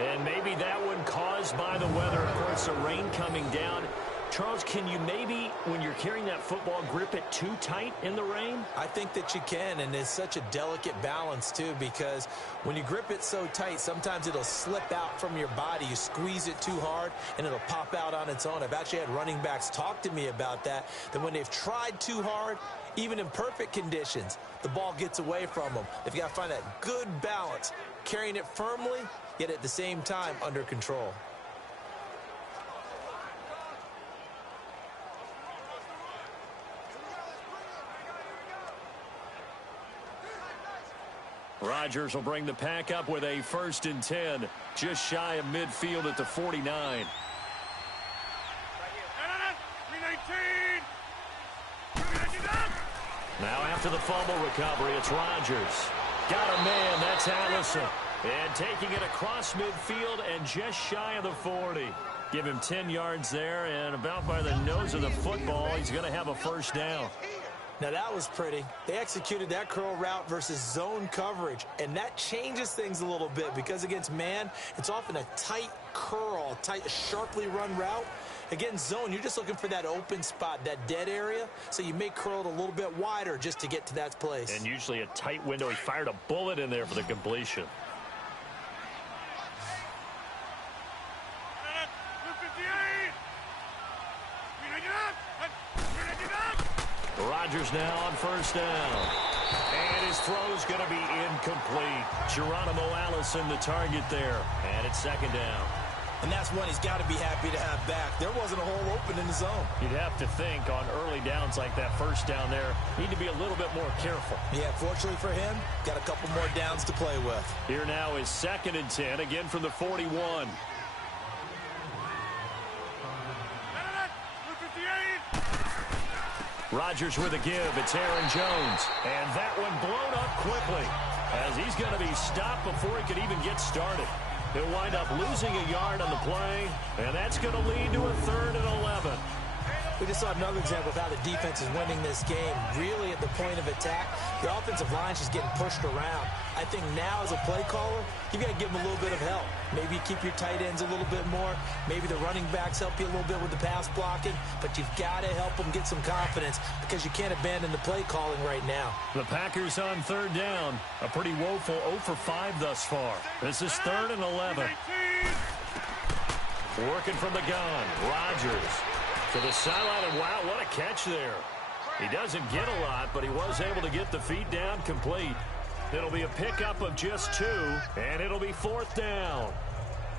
And maybe that one caused by the weather. Of course, the rain coming down. Charles, can you maybe, when you're carrying that football, grip it too tight in the rain? I think that you can, and it's such a delicate balance, too, because when you grip it so tight, sometimes it'll slip out from your body. You squeeze it too hard, and it'll pop out on its own. I've actually had running backs talk to me about that when they've tried too hard, even in perfect conditions, the ball gets away from them. They've got to find that good balance, carrying it firmly, yet at the same time under control. Rodgers will bring the pack up with a 1st and 10, just shy of midfield at the 49. Now after the fumble recovery, it's Rodgers. Got a man, that's Allison. And taking it across midfield and just shy of the 40. Give him 10 yards there, and about by the nose of the football, he's going to have a 1st down. Now that was pretty. They executed that curl route versus zone coverage, and that changes things a little bit because against man, it's often a tight curl, tight, sharply run route. Against zone, you're just looking for that open spot, that dead area, so you may curl it a little bit wider just to get to that place. And usually a tight window. He fired a bullet in there for the completion. Rodgers now on 1st down. And his throw's going to be incomplete. Geronimo Allison the target there. And it's 2nd down. And that's one he's got to be happy to have back. There wasn't a hole open in the zone. You'd have to think on early downs like that 1st down there, need to be a little bit more careful. Yeah, fortunately for him, got a couple more downs to play with. Here now is 2nd and 10, again from the 41. Rodgers with a give. It's Aaron Jones. And that one blown up quickly as he's going to be stopped before he could even get started. He'll wind up losing a yard on the play, and that's going to lead to a 3rd and 11. We just saw another example of how the defense is winning this game. Really at the point of attack, the offensive line's just getting pushed around. I think now as a play caller, you've got to give them a little bit of help. Maybe keep your tight ends a little bit more. Maybe the running backs help you a little bit with the pass blocking. But you've got to help them get some confidence because you can't abandon the play calling right now. The Packers on 3rd down. A pretty woeful 0 for 5 thus far. This is 3rd and 11. Working from the gun. Rodgers to the sideline, and wow, what a catch there. He doesn't get a lot, but he was able to get the feet down complete. It'll be a pickup of just 2, and it'll be 4th down.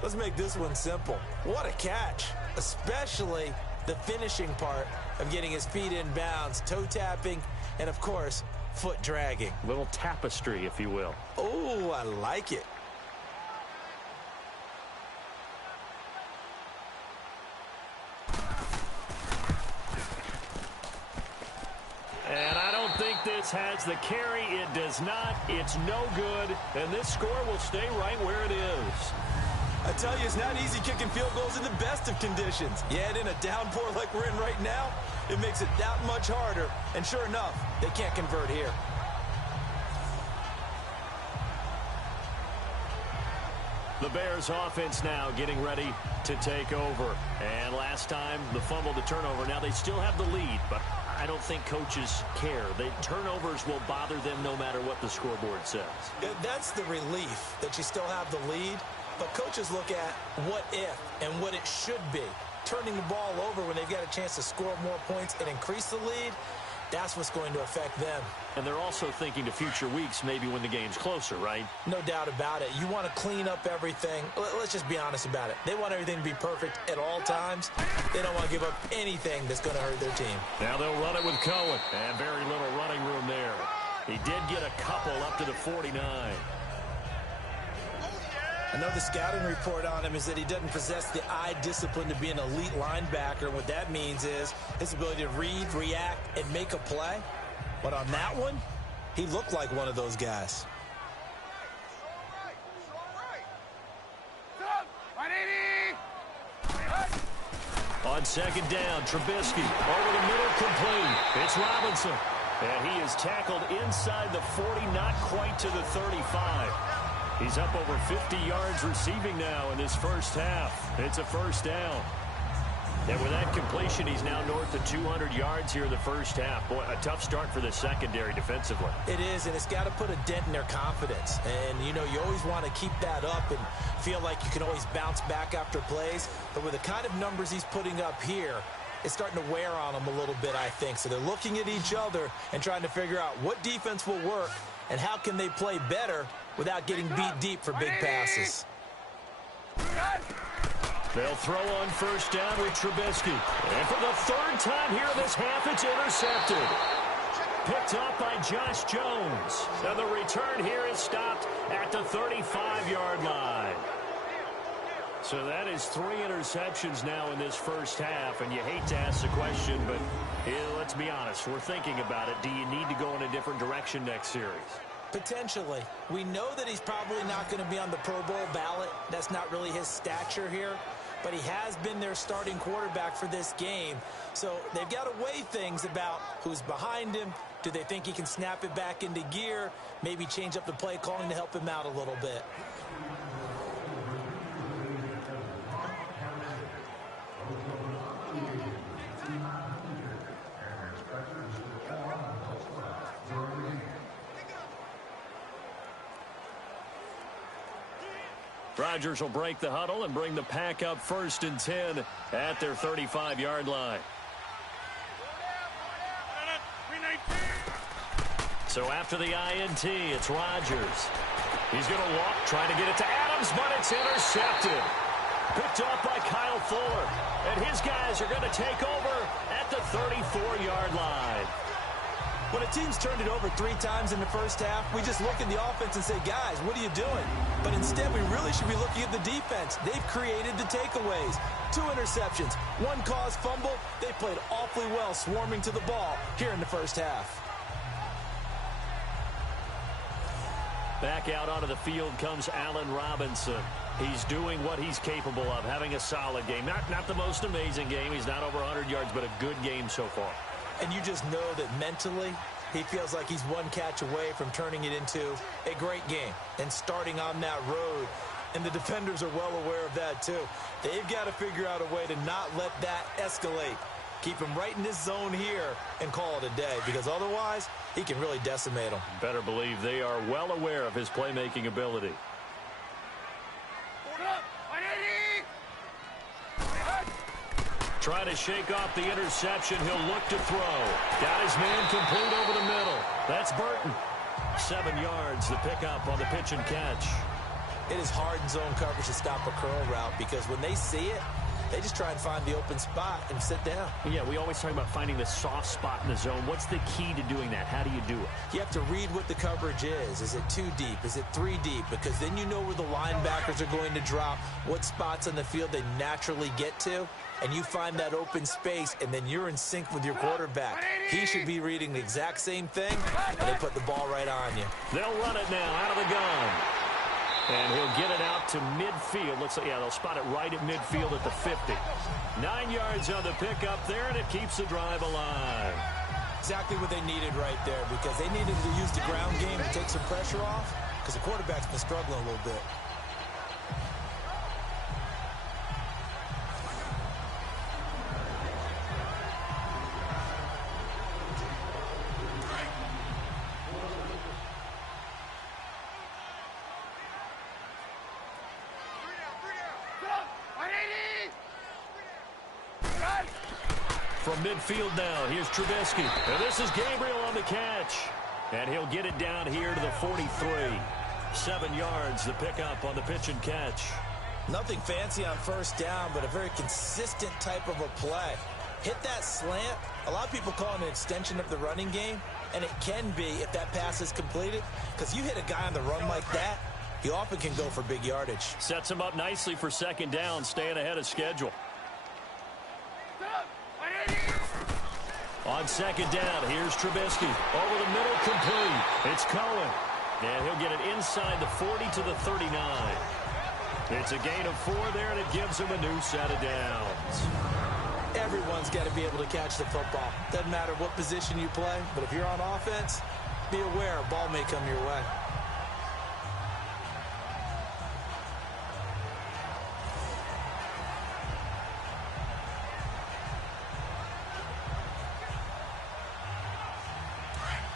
Let's make this one simple. What a catch, especially the finishing part of getting his feet in bounds, toe tapping, and of course, foot dragging. Little tapestry, if you will. Oh, I like it. And I don't think this has the carry. It does not. It's no good. And this score will stay right where it is. I tell you, it's not easy kicking field goals in the best of conditions. Yet in a downpour like we're in right now, it makes it that much harder. And sure enough, they can't convert here. The Bears offense now getting ready to take over. And last time, the fumble, the turnover. Now they still have the lead, but I don't think coaches care. Turnovers will bother them no matter what the scoreboard says. That's the relief that you still have the lead. But coaches look at what if and what it should be. Turning the ball over when they've got a chance to score more points and increase the lead, that's what's going to affect them. And they're also thinking to future weeks, maybe when the game's closer, right? No doubt about it. You want to clean up everything. Let's just be honest about it. They want everything to be perfect at all times. They don't want to give up anything that's going to hurt their team. Now they'll run it with Cohen. And very little running room there. He did get a couple up to the 49. I know the scouting report on him is that he doesn't possess the eye discipline to be an elite linebacker. What that means is his ability to read, react, and make a play. But on that one, he looked like one of those guys. On second down, Trubisky over the middle, complete. It's Robinson. And he is tackled inside the 40, not quite to the 35. He's up over 50 yards receiving now in this first half. It's a first down. And with that completion, he's now north of 200 yards here in the first half. Boy, a tough start for the secondary defensively. It is, and it's got to put a dent in their confidence. And, you know, you always want to keep that up and feel like you can always bounce back after plays. But with the kind of numbers he's putting up here, it's starting to wear on them a little bit, I think. So they're looking at each other and trying to figure out what defense will work and how can they play better without getting beat deep for big passes. They'll throw on first down with Trubisky. And for the third time here this half, it's intercepted. Picked up by Josh Jones. And the return here is stopped at the 35-yard line. So that is 3 interceptions now in this first half. And you hate to ask the question, but let's be honest. We're thinking about it. Do you need to go in a different direction next series? Potentially. We know that he's probably not going to be on the Pro Bowl ballot. That's not really his stature here. But he has been their starting quarterback for this game. So they've got to weigh things about who's behind him. Do they think he can snap it back into gear? Maybe change up the play calling to help him out a little bit. Rodgers will break the huddle and bring the pack up 1st and 10 at their 35-yard line. So after the INT, it's Rodgers. He's going to walk, trying to get it to Adams, but it's intercepted. Picked off by Kyle Fuller. And his guys are going to take over at the 34-yard line. When a team's turned it over 3 times in the first half, we just look at the offense and say, guys, what are you doing? But instead, we really should be looking at the defense. They've created the takeaways. 2 interceptions, 1 caused fumble. They played awfully well swarming to the ball here in the first half. Back out onto the field comes Allen Robinson. He's doing what he's capable of, having a solid game. Not the most amazing game. He's not over 100 yards, but a good game so far. And you just know that mentally, he feels like he's 1 catch away from turning it into a great game and starting on that road. And the defenders are well aware of that, too. They've got to figure out a way to not let that escalate. Keep him right in this zone here and call it a day, because otherwise, he can really decimate them. Better believe they are well aware of his playmaking ability. Trying to shake off the interception. He'll look to throw. Got his man complete over the middle. That's Burton. 7 yards, the pickup on the pitch and catch. It is hard in zone coverage to stop a curl route because when they see it, they just try and find the open spot and sit down. Yeah, we always talk about finding the soft spot in the zone. What's the key to doing that? How do you do it? You have to read what the coverage is. Is it 2 deep? Is it 3 deep? Because then you know where the linebackers are going to drop, what spots on the field they naturally get to, and you find that open space, and then you're in sync with your quarterback. He should be reading the exact same thing, and they put the ball right on you. They'll run it now out of the gun. And he'll get it out to midfield. Looks like, yeah, they'll spot it right at midfield at the 50. 9 yards on the pickup there, and it keeps the drive alive. Exactly what they needed right there, because they needed to use the ground game to take some pressure off, because the quarterback's been struggling a little bit. From midfield now, here's Trubisky. And this is Gabriel on the catch. And he'll get it down here to the 43. 7 yards, the pickup on the pitch and catch. Nothing fancy on first down, but a very consistent type of a play. Hit that slant. A lot of people call it an extension of the running game, and it can be if that pass is completed, because you hit a guy on the run like that, he often can go for big yardage. Sets him up nicely for second down, staying ahead of schedule. On second down, here's Trubisky. Over the middle, complete. It's Cohen. And he'll get it inside the 40 to the 39. It's a gain of 4 there, and it gives him a new set of downs. Everyone's got to be able to catch the football. Doesn't matter what position you play, but if you're on offense, be aware a ball may come your way.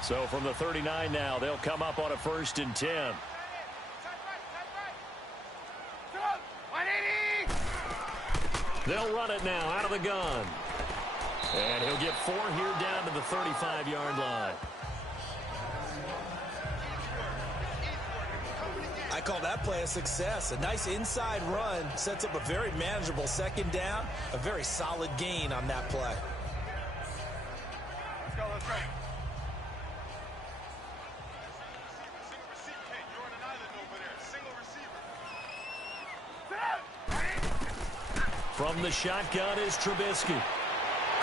So from the 39 now, they'll come up on a 1st and 10. They'll run it now out of the gun. And he'll get 4 here down to the 35-yard line. I call that play a success. A nice inside run sets up a very manageable second down. A very solid gain on that play. Let's go, let's go. From the shotgun is Trubisky.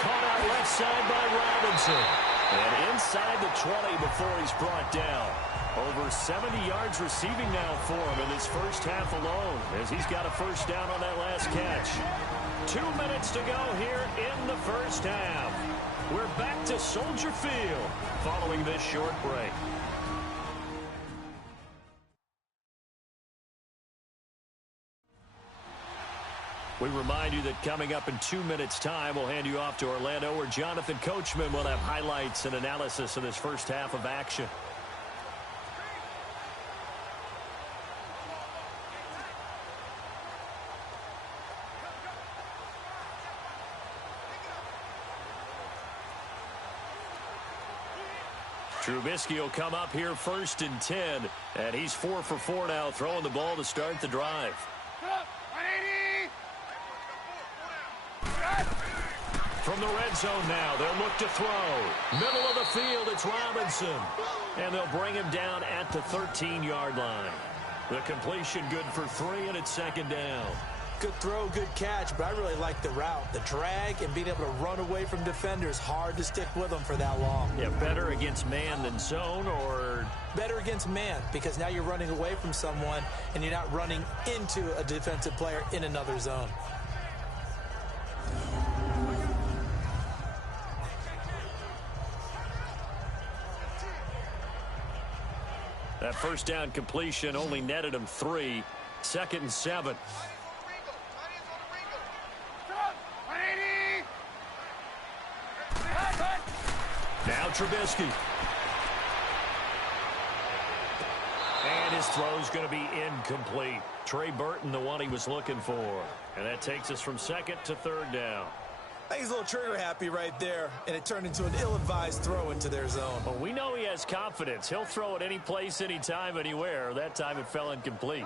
Caught out left side by Robinson. And inside the 20 before he's brought down. Over 70 yards receiving now for him in this first half alone, as he's got a first down on that last catch. 2 minutes to go here in the first half. We're back to Soldier Field following this short break. We remind you that coming up in 2 minutes' time, we'll hand you off to Orlando, where Jonathan Coachman will have highlights and analysis of this first half of action. Trubisky will come up here 1st and 10, and he's 4 for 4 now, throwing the ball to start the drive. From the red zone now, they'll look to throw. Middle of the field, it's Robinson. And they'll bring him down at the 13-yard line. The completion good for 3, and it's second down. Good throw, good catch, but I really like the route. The drag and being able to run away from defenders, hard to stick with them for that long. Yeah, better against man than zone, or? Better against man, because now you're running away from someone and you're not running into a defensive player in another zone. That first down completion only netted him 3. 2nd and 7. Now Trubisky. And his throw's going to be incomplete. Trey Burton, the one he was looking for. And that takes us from 2nd to 3rd down. I think he's a little trigger happy right there, and it turned into an ill-advised throw into their zone. Well, we know he has confidence. He'll throw it any place, anytime, anywhere. That time it fell incomplete.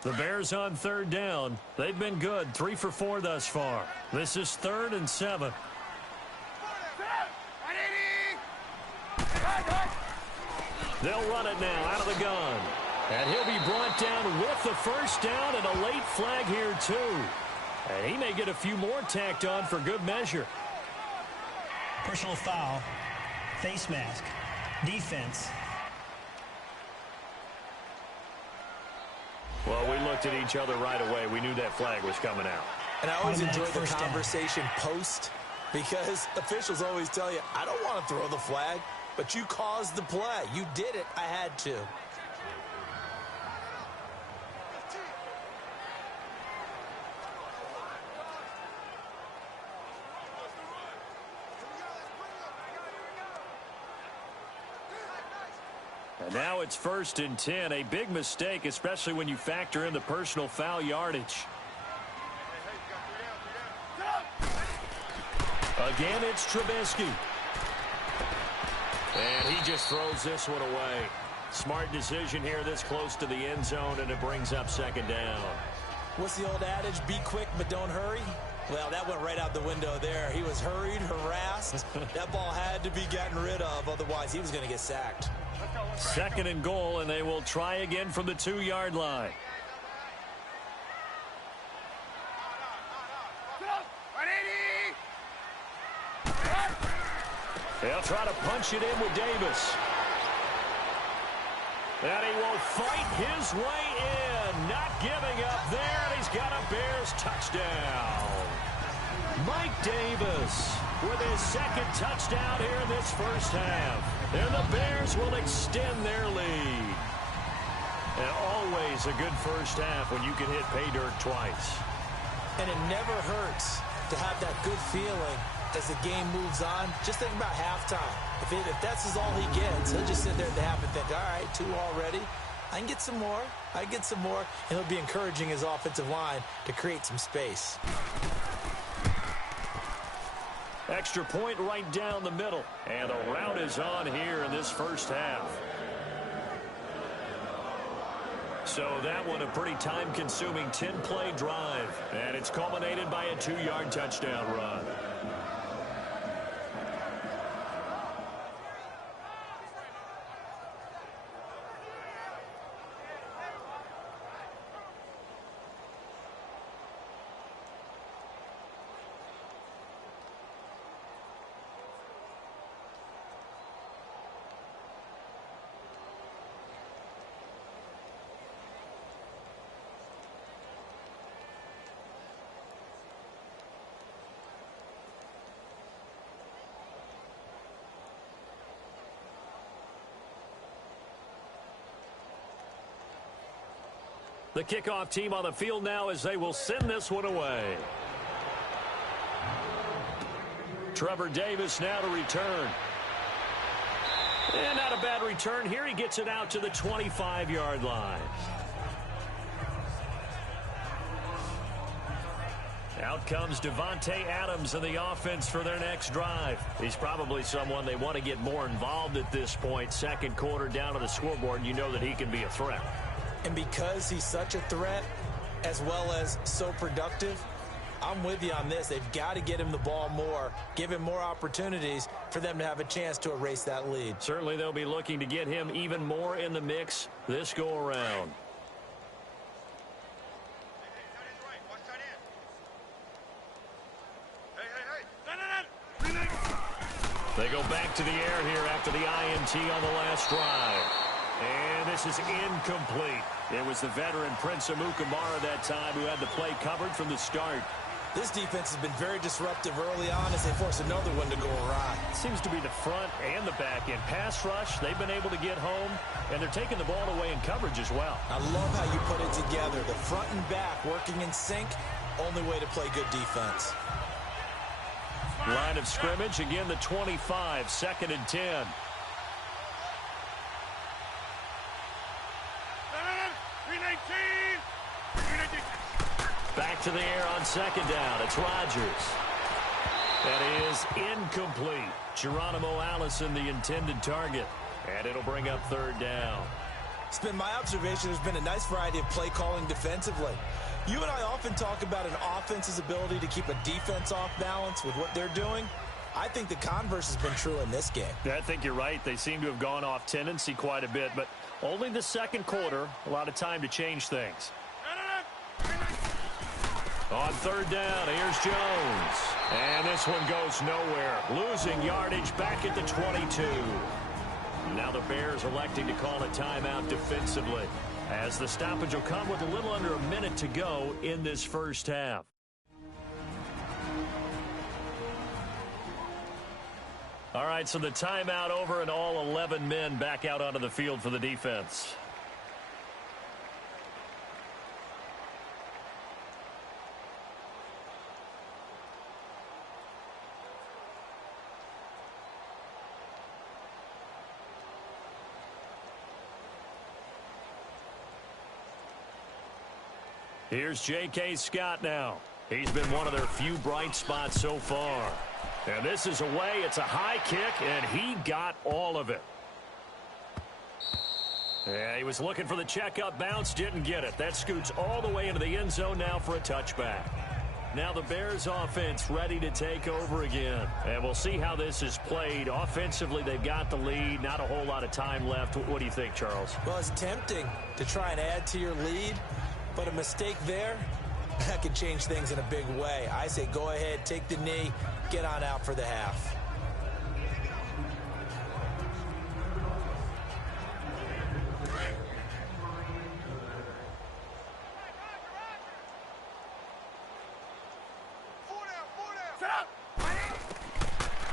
The Bears on 3rd down. They've been good, 3 for 4 thus far. This is 3rd and 7. They'll run it now out of the gun. And he'll be brought down with the first down, and a late flag here too. And he may get a few more tacked on for good measure. Personal foul, face mask, defense. Well, we looked at each other right away. We knew that flag was coming out. And I always enjoy the conversation post, because officials always tell you, I don't want to throw the flag, but you caused the play. You did it. I had to. Now it's 1st and 10. A big mistake, especially when you factor in the personal foul yardage. Again, it's Trubisky. And he just throws this one away. Smart decision here this close to the end zone, and it brings up 2nd down. What's the old adage? Be quick, but don't hurry. Well, that went right out the window there. He was hurried, harassed. That ball had to be gotten rid of, otherwise he was going to get sacked. 2nd and goal, and they will try again from the 2-yard line. They'll try to punch it in with Davis. And he will fight his way in, not giving up there, and he's got a Bears touchdown. Mike Davis with his 2nd touchdown here in this first half. And the Bears will extend their lead. And always a good first half when you can hit pay dirt twice. And it never hurts to have that good feeling as the game moves on. Just think about halftime. If that's all he gets, he'll just sit there at the half and think, all right, 2 already. I can get some more. I get some more. And he'll be encouraging his offensive line to create some space. Extra point right down the middle. And the route is on here in this first half. So that one a pretty time-consuming 10-play drive. And it's culminated by a 2-yard touchdown run. The kickoff team on the field now as they will send this one away. Trevor Davis now to return. And not a bad return here. He gets it out to the 25-yard line. Out comes Devontae Adams in the offense for their next drive. He's probably someone they want to get more involved at this point. 2nd quarter down on the scoreboard, and you know that he can be a threat. And because he's such a threat, as well as so productive, I'm with you on this. They've got to get him the ball more, give him more opportunities for them to have a chance to erase that lead. Certainly they'll be looking to get him even more in the mix this go-around. They go back to the air here after the INT on the last drive. And this is incomplete. It was the veteran Prince Amukamara that time who had the play covered from the start. This defense has been very disruptive early on as they force another one to go awry. It seems to be the front and the back end. Pass rush, they've been able to get home, and they're taking the ball away in coverage as well. I love how you put it together. The front and back working in sync, only way to play good defense. Line of scrimmage, again the 25, 2nd and 10. Back to the air on 2nd down. It's Rodgers. That is incomplete. Geronimo Allison, the intended target. And it'll bring up 3rd down. It's been my observation there's been a nice variety of play calling defensively. You and I often talk about an offense's ability to keep a defense off balance with what they're doing. I think the converse has been true in this game. Yeah, I think you're right. They seem to have gone off tendency quite a bit, but only the 2nd quarter, a lot of time to change things. On 3rd down, here's Jones. And this one goes nowhere. Losing yardage back at the 22. Now the Bears electing to call a timeout defensively, as the stoppage will come with a little under a minute to go in this first half. All right, so the timeout over and all 11 men back out onto the field for the defense. Here's J.K. Scott now. He's been one of their few bright spots so far. And this is away. It's a high kick, and he got all of it. Yeah, he was looking for the checkup bounce, didn't get it. That scoots all the way into the end zone now for a touchback. Now the Bears offense ready to take over again. And we'll see how this is played. Offensively, they've got the lead. Not a whole lot of time left. What do you think, Charles? Well, it's tempting to try and add to your lead, but a mistake there, that could change things in a big way. I say go ahead, take the knee, get on out for the half.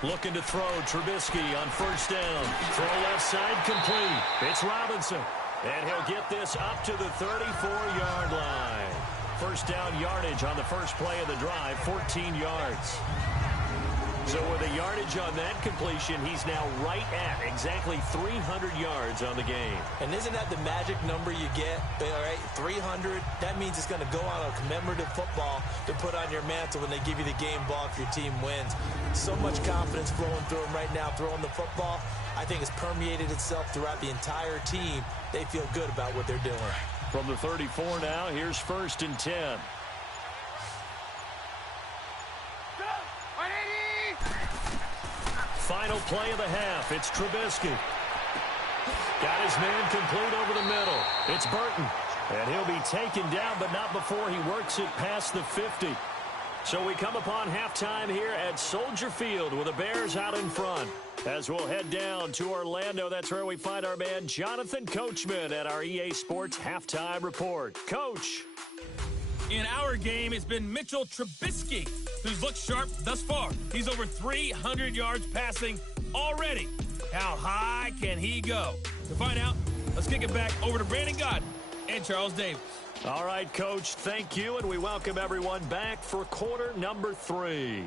Looking to throw, Trubisky on first down. Throw left side complete. It's Robinson. And he'll get this up to the 34-yard line. First down yardage on the first play of the drive, 14 yards. So with the yardage on that completion, he's now right at exactly 300 yards on the game. And isn't that the magic number you get? All right, 300. That means it's going to go on a commemorative football to put on your mantle when they give you the game ball if your team wins. So much confidence flowing through him right now, throwing the football. I think it's permeated itself throughout the entire team. They feel good about what they're doing. From the 34 now, here's 1st and 10. Final play of the half. It's Trubisky. Got his man complete over the middle. It's Burton. And he'll be taken down, but not before he works it past the 50. So we come upon halftime here at Soldier Field with the Bears out in front. As we'll head down to Orlando, that's where we find our man Jonathan Coachman at our EA Sports Halftime Report. Coach. In our game, it's been Mitchell Trubisky, who's looked sharp thus far. He's over 300 yards passing already. How high can he go? To find out, let's kick it back over to Brandon Gaudin and Charles Davis. All right, Coach, thank you, and we welcome everyone back for quarter number 3.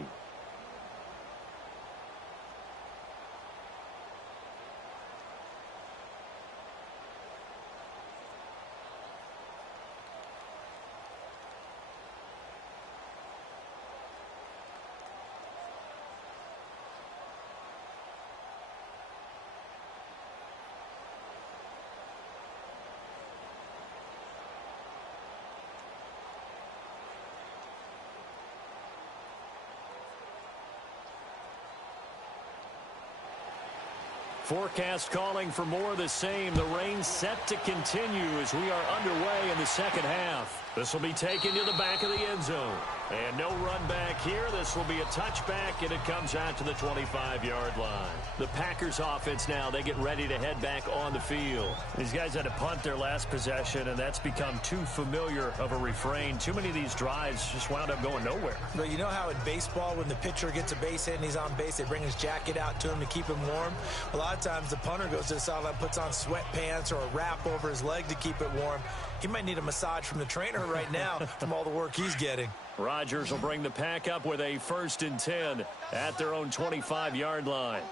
Forecast calling for more of the same. The rain set to continue as we are underway in the second half. This will be taken to the back of the end zone. And no run back here. This will be a touchback, and it comes out to the 25-yard line. The Packers offense now, they get ready to head back on the field. These guys had to punt their last possession, and that's become too familiar of a refrain. Too many of these drives just wound up going nowhere. But you know how in baseball, when the pitcher gets a base hit and he's on base, they bring his jacket out to him to keep him warm? A lot of times the punter goes to the sideline, puts on sweatpants or a wrap over his leg to keep it warm. He might need a massage from the trainer right now from all the work he's getting. Rodgers will bring the pack up with a 1st and 10 at their own 25-yard line.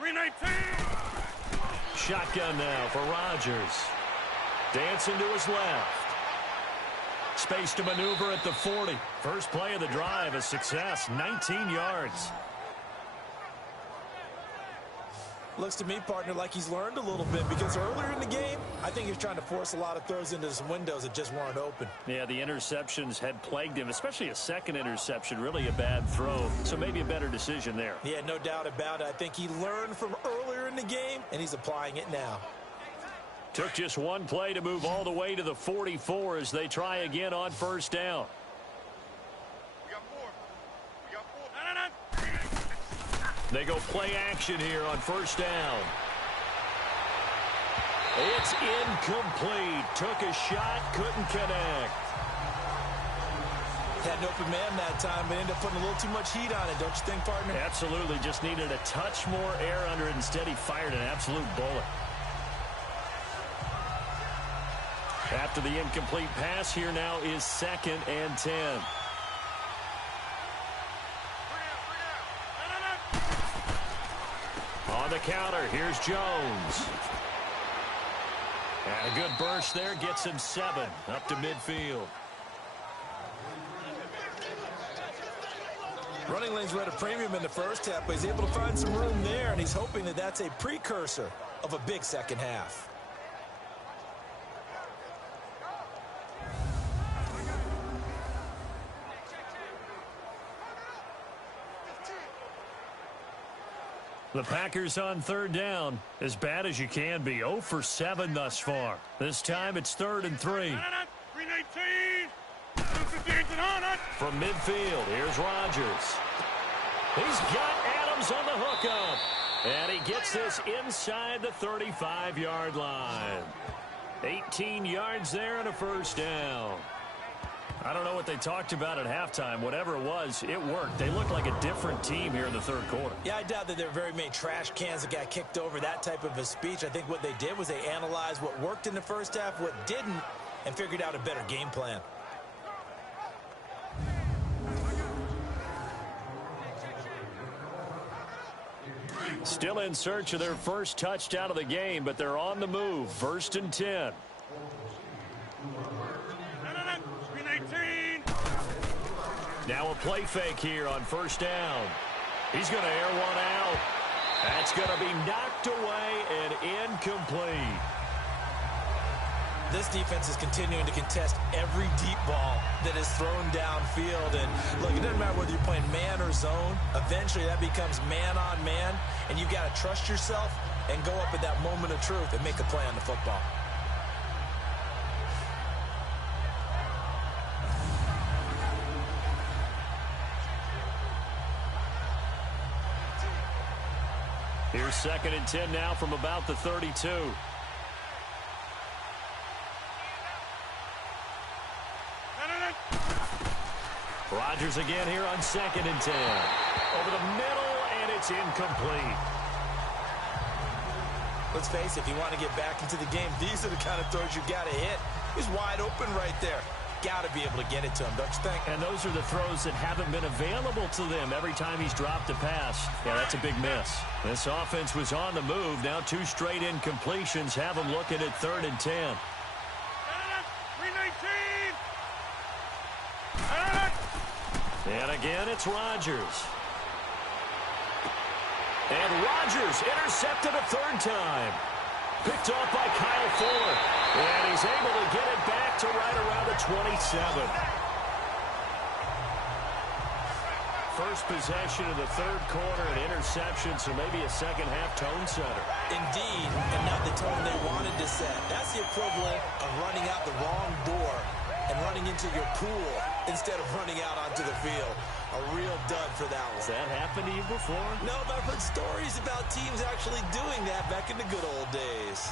319. Shotgun now for Rodgers. Dancing to his left. Space to maneuver at the 40. First play of the drive, a success, 19 yards. Looks to me, partner, like he's learned a little bit because earlier in the game, I think he was trying to force a lot of throws into some windows that just weren't open. Yeah, the interceptions had plagued him, especially a second interception, really a bad throw. So maybe a better decision there. Yeah, no doubt about it. I think he learned from earlier in the game, and he's applying it now. Took just one play to move all the way to the 44 as they try again on first down. They go play action here on first down. It's incomplete. Took a shot, couldn't connect. Had an open man that time, but ended up putting a little too much heat on it, don't you think, partner? Absolutely. Just needed a touch more air under it. Instead, he fired an absolute bullet. After the incomplete pass, here now is 2nd and 10. On the counter, here's Jones. And a good burst there gets him 7 up to midfield. Running lanes were at a premium in the first half, but he's able to find some room there, and he's hoping that that's a precursor of a big second half. The Packers on third down. As bad as you can be. 0 for 7 thus far. This time it's 3rd and 3. 319. From midfield, here's Rodgers. He's got Adams on the hookup. And he gets this inside the 35-yard line. 18 yards there and a first down. I don't know what they talked about at halftime. Whatever it was, it worked. They looked like a different team here in the third quarter. Yeah, I doubt that there were very many trash cans that got kicked over, that type of a speech. I think what they did was they analyzed what worked in the first half, what didn't, and figured out a better game plan. Still in search of their first touchdown of the game, but they're on the move. 1st and 10. 319. Now a play fake here on first down. He's going to air one out. That's going to be knocked away and incomplete. This defense is continuing to contest every deep ball that is thrown downfield. And look, it doesn't matter whether you're playing man or zone. Eventually that becomes man on man. And you've got to trust yourself and go up at that moment of truth and make a play on the football. Here's 2nd and 10 now from about the 32. Rodgers again here on 2nd and 10. Over the middle, and it's incomplete. Let's face it, if you want to get back into the game, these are the kind of throws you got to hit. He's wide open right there. Got to be able to get it to him, don't you think? And those are the throws that haven't been available to them every time he's dropped a pass. Yeah, that's a big miss. This offense was on the move. Now 2 straight incompletions have them looking at 3rd and 10. 319. And again, it's Rodgers. And Rodgers intercepted a 3rd time. Picked off by Kyle Fuller. And he's able to get it back to right around the 27. First possession of the third quarter, an interception, so maybe a second half tone setter. Indeed, and not the tone they wanted to set. That's the equivalent of running out the wrong door and running into your pool instead of running out onto the field. A real dud for that one. Has that happened to you before? No, but I've heard stories about teams actually doing that back in the good old days.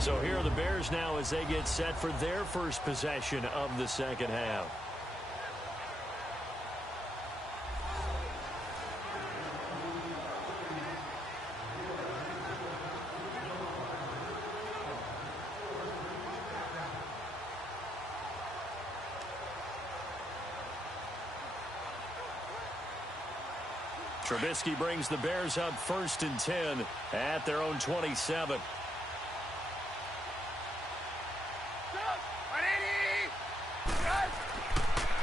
So here are the Bears now as they get set for their first possession of the second half. Trubisky brings the Bears up 1st and 10 at their own 27.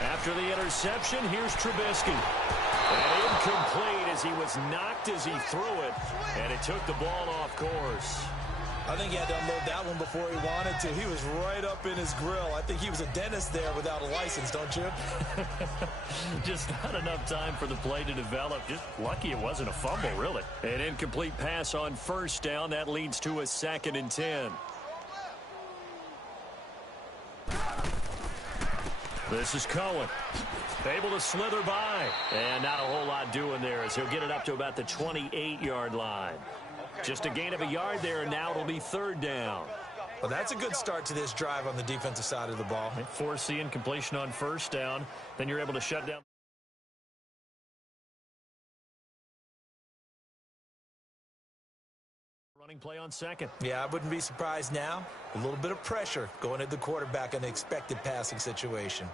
After the interception, here's Trubisky. And incomplete as he was knocked as he threw it, and it took the ball off course. I think he had to unload that one before he wanted to. He was right up in his grill. I think he was a dentist there without a license, don't you? Just not enough time for the play to develop. Just lucky it wasn't a fumble, really. An incomplete pass on first down. That leads to a 2nd and 10. This is Cohen. Able to slither by. And not a whole lot doing there as he'll get it up to about the 28-yard line. Just a gain of a yard there, and now it'll be 3rd down. Well, that's a good start to this drive on the defensive side of the ball. Force the incompletion on first down. Then you're able to shut down. Running play on 2nd. Yeah, I wouldn't be surprised now. A little bit of pressure going at the quarterback in the expected passing situation.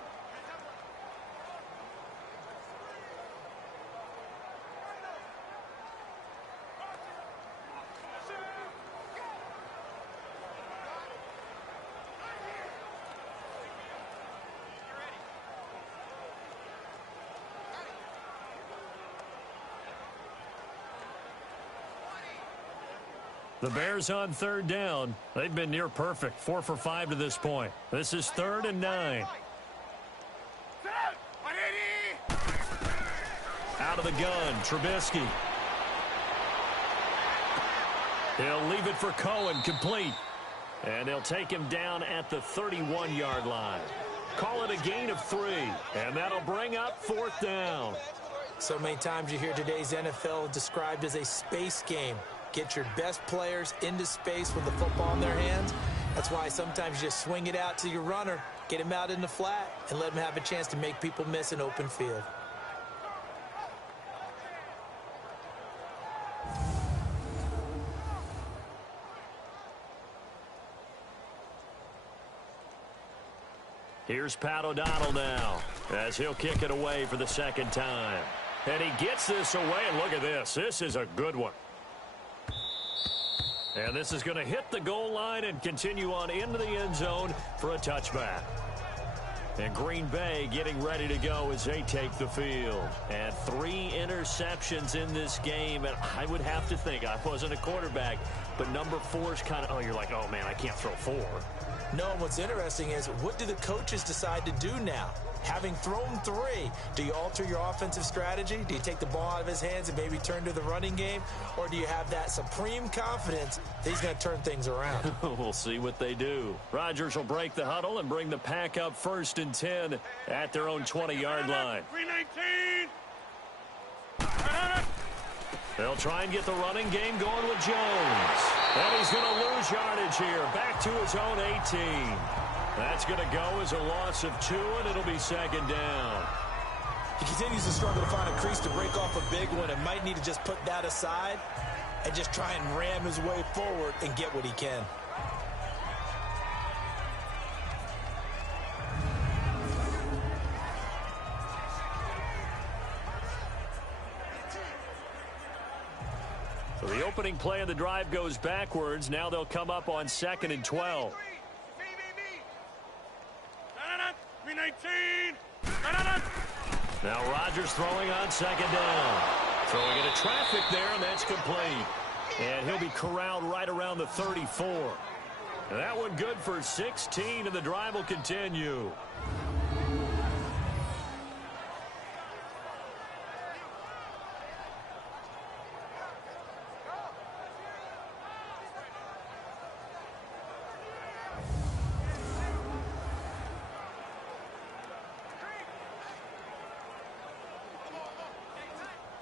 The Bears on third down. They've been near perfect. 4 for 5 to this point. This is 3rd and 9. Out of the gun, Trubisky. He'll leave it for Cohen, complete. And they'll take him down at the 31-yard line. Call it a gain of 3, and that'll bring up 4th down. So many times you hear today's NFL described as a space game. Get your best players into space with the football in their hands. That's why sometimes you just swing it out to your runner, get him out in the flat, and let him have a chance to make people miss an open field. Here's Pat O'Donnell now as he'll kick it away for the 2nd time. And he gets this away, and look at this. This is a good one. And this is going to hit the goal line and continue on into the end zone for a touchback. And Green Bay getting ready to go as they take the field. And 3 interceptions in this game. And I would have to think, I wasn't a quarterback, but number 4 is kind of, oh, you're like, oh, man, I can't throw 4. No, and what's interesting is, what do the coaches decide to do now? Having thrown 3, do you alter your offensive strategy? Do you take the ball out of his hands and maybe turn to the running game? Or do you have that supreme confidence that he's going to turn things around? We'll see what they do. Rodgers will break the huddle and bring the pack up 1st and 10 at their own 20-yard line. 319. They'll try and get the running game going with Jones. And he's going to lose yardage here. Back to his own 18. That's going to go as a loss of 2, and it'll be 2nd down. He continues to struggle to find a crease to break off a big one and might need to just put that aside and just try and ram his way forward and get what he can. So the opening play of the drive goes backwards. Now they'll come up on 2nd and 12. 319. Now Rodgers throwing on 2nd down. Throwing into traffic there, and that's complete. And he'll be corralled right around the 34. And that one good for 16, and the drive will continue.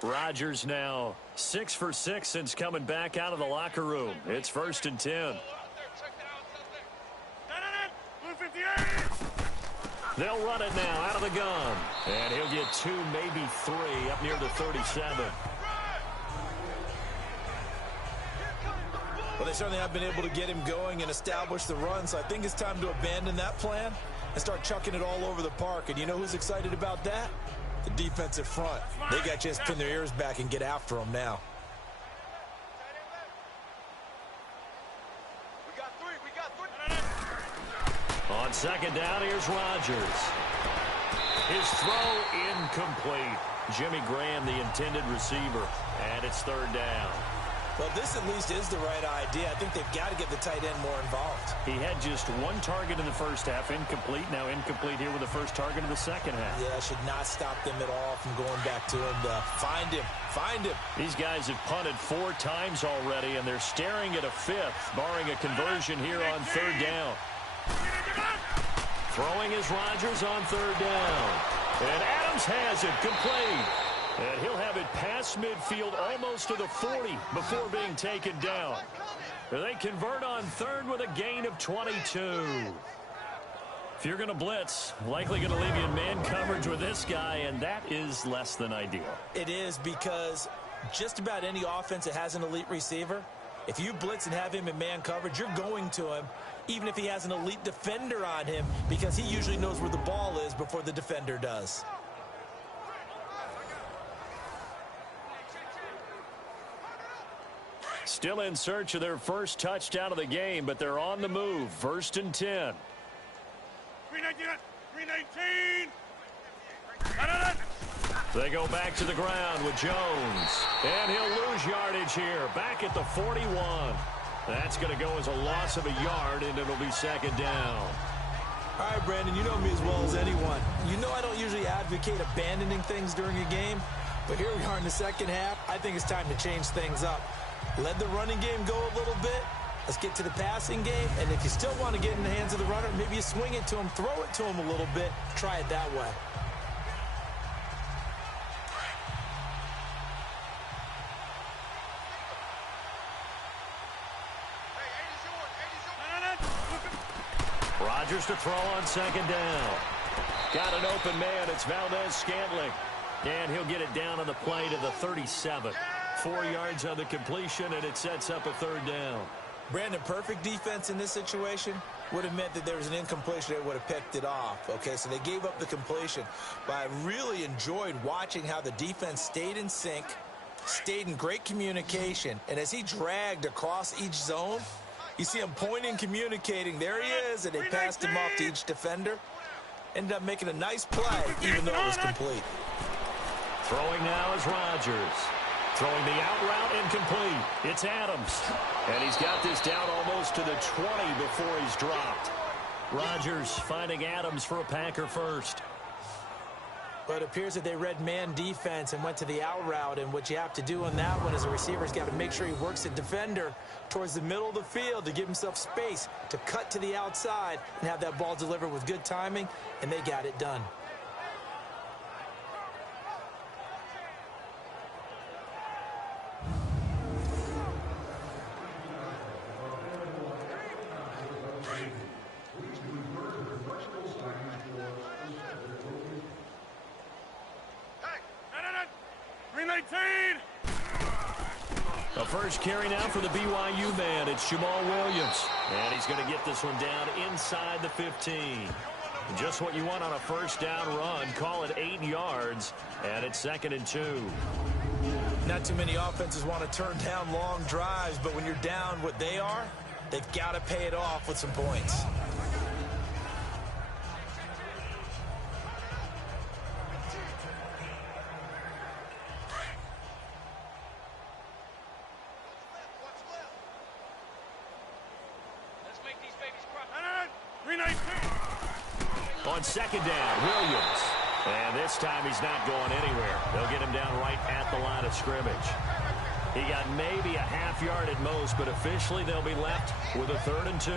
Rodgers now 6 for 6 since coming back out of the locker room. It's 1st and 10. They'll run it now out of the gun. And he'll get 2, maybe 3 up near the 37. Well, they certainly have been able to get him going and establish the run, so I think it's time to abandon that plan and start chucking it all over the park. And you know who's excited about that? The defensive front. They got a chance to pin their ears back and get after them now. On 2nd down, here's Rodgers. His throw incomplete. Jimmy Graham, the intended receiver, and it's 3rd down. Well, this at least is the right idea. I think they've got to get the tight end more involved. He had just 1 target in the first half, incomplete. Now incomplete here with the first target of the second half. Yeah, should not stop them at all from going back to him to find him. Find him. These guys have punted 4 times already, and they're staring at a 5th, barring a conversion here on 3rd down. Throwing is Rodgers on 3rd down. And Adams has it, complete. And he'll have it past midfield almost to the 40 before being taken down. They convert on 3rd with a gain of 22. If you're going to blitz, likely going to leave you in man coverage with this guy, and that is less than ideal. It is, because just about any offense that has an elite receiver, if you blitz and have him in man coverage, you're going to him, even if he has an elite defender on him, because he usually knows where the ball is before the defender does. Still in search of their first touchdown of the game, but they're on the move. 1st and 10. 319. They go back to the ground with Jones. And he'll lose yardage here. Back at the 41. That's going to go as a loss of a yard, and it'll be second down. All right, Brandon, you know me as well as anyone. You know I don't usually advocate abandoning things during a game, but here we are in the second half. I think it's time to change things up. Let the running game go a little bit. Let's get to the passing game, and if you still want to get in the hands of the runner, maybe you swing it to him, throw it to him a little bit, try it that way. Rodgers to throw on second down. Got an open man. It's Valdez-Scantling. And he'll get it down on the play to the 37. 4 yards on the completion, and it sets up a third down. Brandon, perfect defense in this situation would have meant that there was an incompletion that would have picked it off. Okay, so they gave up the completion. But I really enjoyed watching how the defense stayed in sync, stayed in great communication, and as he dragged across each zone, you see him pointing, communicating. There he is, and they passed him off to each defender. Ended up making a nice play, even though it was complete. Throwing now is Rodgers. Throwing the out route incomplete. It's Adams. And he's got this down almost to the 20 before he's dropped. Rodgers finding Adams for a Packer first. But it appears that they read man defense and went to the out route. And what you have to do on that one as a receiver's got to make sure he works the defender towards the middle of the field to give himself space to cut to the outside and have that ball delivered with good timing, and they got it done. A first carry now for the BYU man. It's Jamal Williams. And he's going to get this one down inside the 15. Just what you want on a first down run. Call it 8 yards. And it's 2nd and 2. Not too many offenses want to turn down long drives, but when you're down what they are, they've got to pay it off with some points. On second down, Williams. And this time he's not going anywhere. They'll get him down right at the line of scrimmage. He got maybe a half yard at most, but officially they'll be left with a 3rd and 2.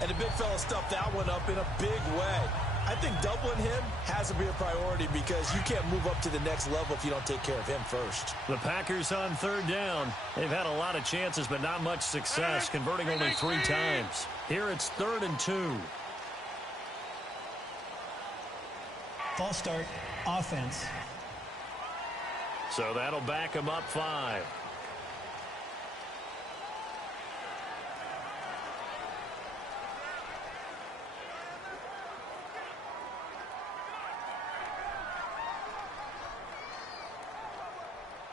And the big fella stuffed that one up in a big way. I think doubling him has to be a priority because you can't move up to the next level if you don't take care of him first. The Packers on 3rd down. They've had a lot of chances, but not much success, converting only 3 times. Here it's 3rd and 2. False start, offense. So that'll back him up 5.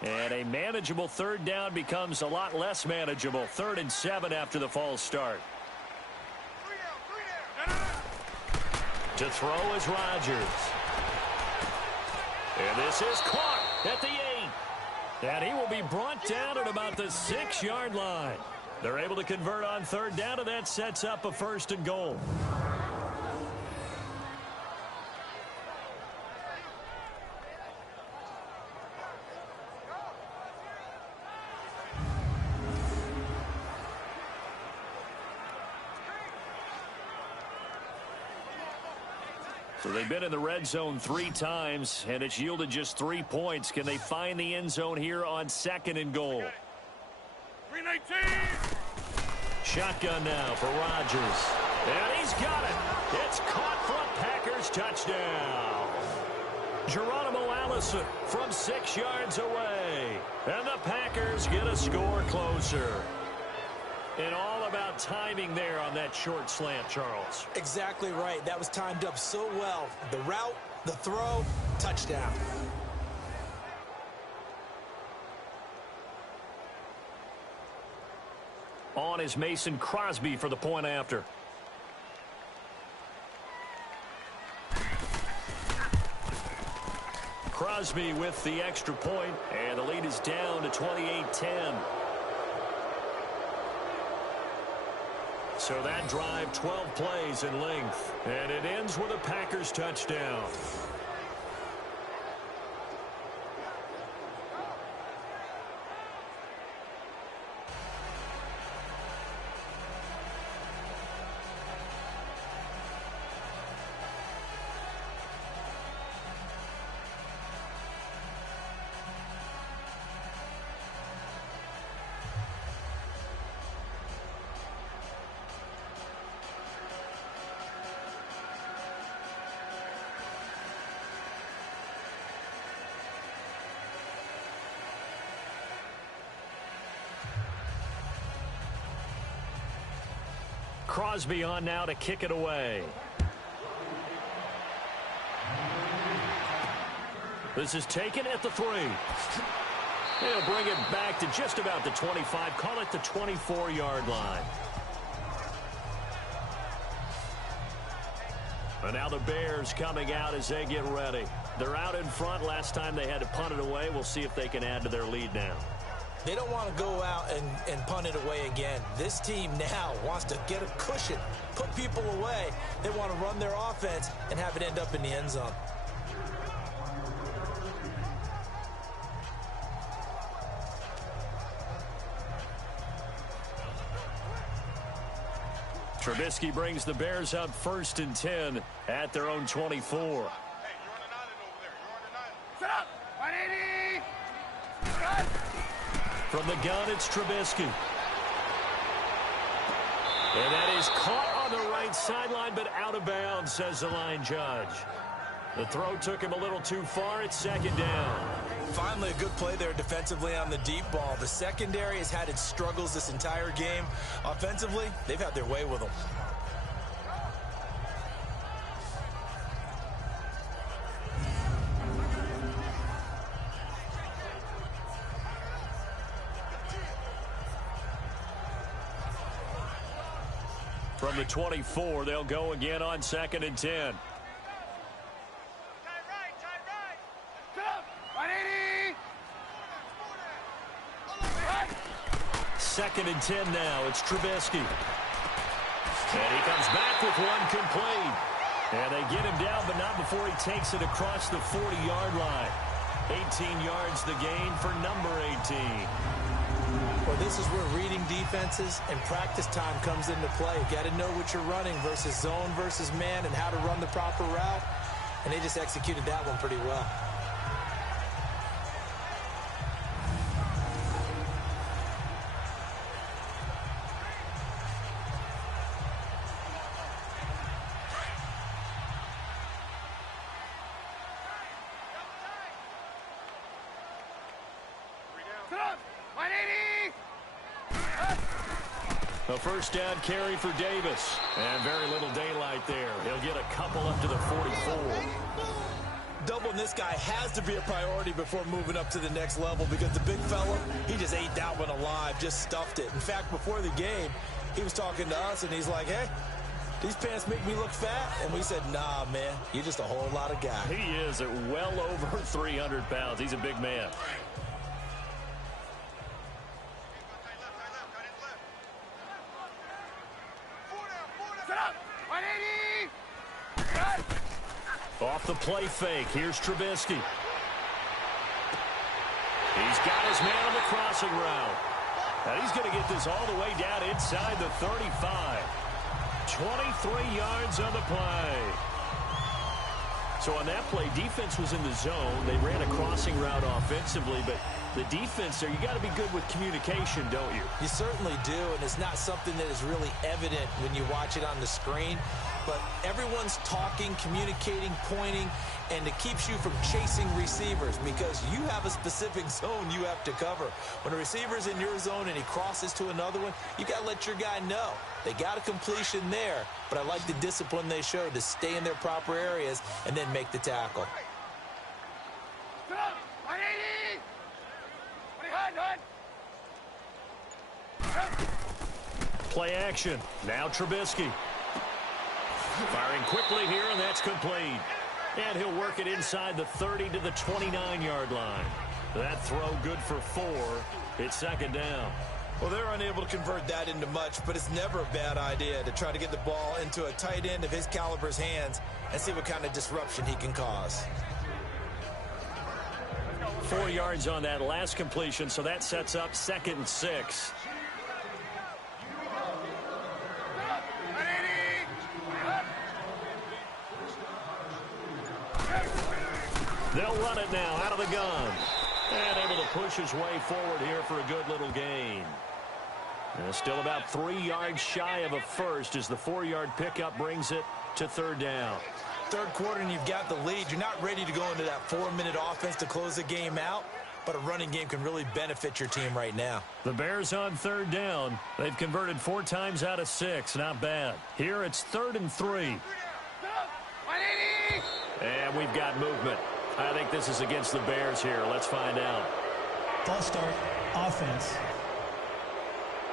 And a manageable 3rd down becomes a lot less manageable. 3rd and 7 after the false start. To throw is Rodgers. And this is caught at the 8. And he will be brought down at about the 6-yard line. They're able to convert on 3rd down, and that sets up a 1st and goal. So they've been in the red zone 3 times, and it's yielded just 3 points. Can they find the end zone here on 2nd and goal? 319. Shotgun now for Rodgers. And he's got it. It's caught for a Packers touchdown. Geronimo Allison from 6 yards away. And the Packers get a score closer. And all about timing there on that short slant, Charles. Exactly right. That was timed up so well. The route, the throw, touchdown. On is Mason Crosby for the point after. Crosby with the extra point, and the lead is down to 28-10. So that drive, 12 plays in length. And it ends with a Packers touchdown. Crosby on now to kick it away. This is taken at the 3. They'll bring it back to just about the 25. Call it the 24-yard line. And now the Bears coming out as they get ready. They're out in front. Last time they had to punt it away. We'll see if they can add to their lead now. They don't want to go out and punt it away again. This team now wants to get a cushion, put people away. They want to run their offense and have it end up in the end zone. Trubisky brings the Bears up 1st and 10 at their own 24. Hey, you're on an island over there. You're on an island. Set up! 180! Run! From the gun, it's Trubisky. And that is caught on the right sideline, but out of bounds, says the line judge. The throw took him a little too far. It's 2nd down. Finally, a good play there defensively on the deep ball. The secondary has had its struggles this entire game. Offensively, they've had their way with them. From the 24, they'll go again on 2nd and 10. Second and 10 now. It's Trubisky. And he comes back with one complete. And they get him down, but not before he takes it across the 40-yard line. 18 yards the gain for number 18. Well, this is where reading defenses and practice time comes into play. You got to know what you're running versus zone versus man and how to run the proper route. And they just executed that one pretty well. A first down carry for Davis. And very little daylight there. He'll get a couple up to the 44. Doubling this guy has to be a priority before moving up to the next level because the big fella, he just ate that one alive, just stuffed it. In fact, before the game, he was talking to us, and he's like, hey, these pants make me look fat. And we said, nah, man, you're just a whole lot of guy. He is at well over 300 pounds. He's a big man. Off the play fake, here's Trubisky. He's got his man on the crossing route. And he's going to get this all the way down inside the 35. 23 yards on the play. So on that play, defense was in the zone. They ran a crossing route offensively, but the defense there, you got to be good with communication, don't you? You certainly do, and it's not something that is really evident when you watch it on the screen. But everyone's talking, communicating, pointing, and it keeps you from chasing receivers because you have a specific zone you have to cover. When a receiver's in your zone and he crosses to another one, you got to let your guy know. They got a completion there, but I like the discipline they showed to stay in their proper areas and then make the tackle. Play action. Now Trubisky. Firing quickly here, and that's complete. And he'll work it inside the 30 to the 29-yard line. That throw good for 4. It's 2nd down. Well, they're unable to convert that into much, but it's never a bad idea to try to get the ball into a tight end of his caliber's hands and see what kind of disruption he can cause. 4 yards on that last completion, so that sets up 2nd and 6. They'll run it now out of the gun. And able to push his way forward here for a good little gain. And still about 3 yards shy of a first as the 4-yard pickup brings it to 3rd down. Third quarter and you've got the lead. You're not ready to go into that 4-minute offense to close the game out, but a running game can really benefit your team right now. The Bears on 3rd down. They've converted 4 times out of 6. Not bad. Here it's 3rd and 3. And we've got movement. I think this is against the Bears here. Let's find out. False start, offense.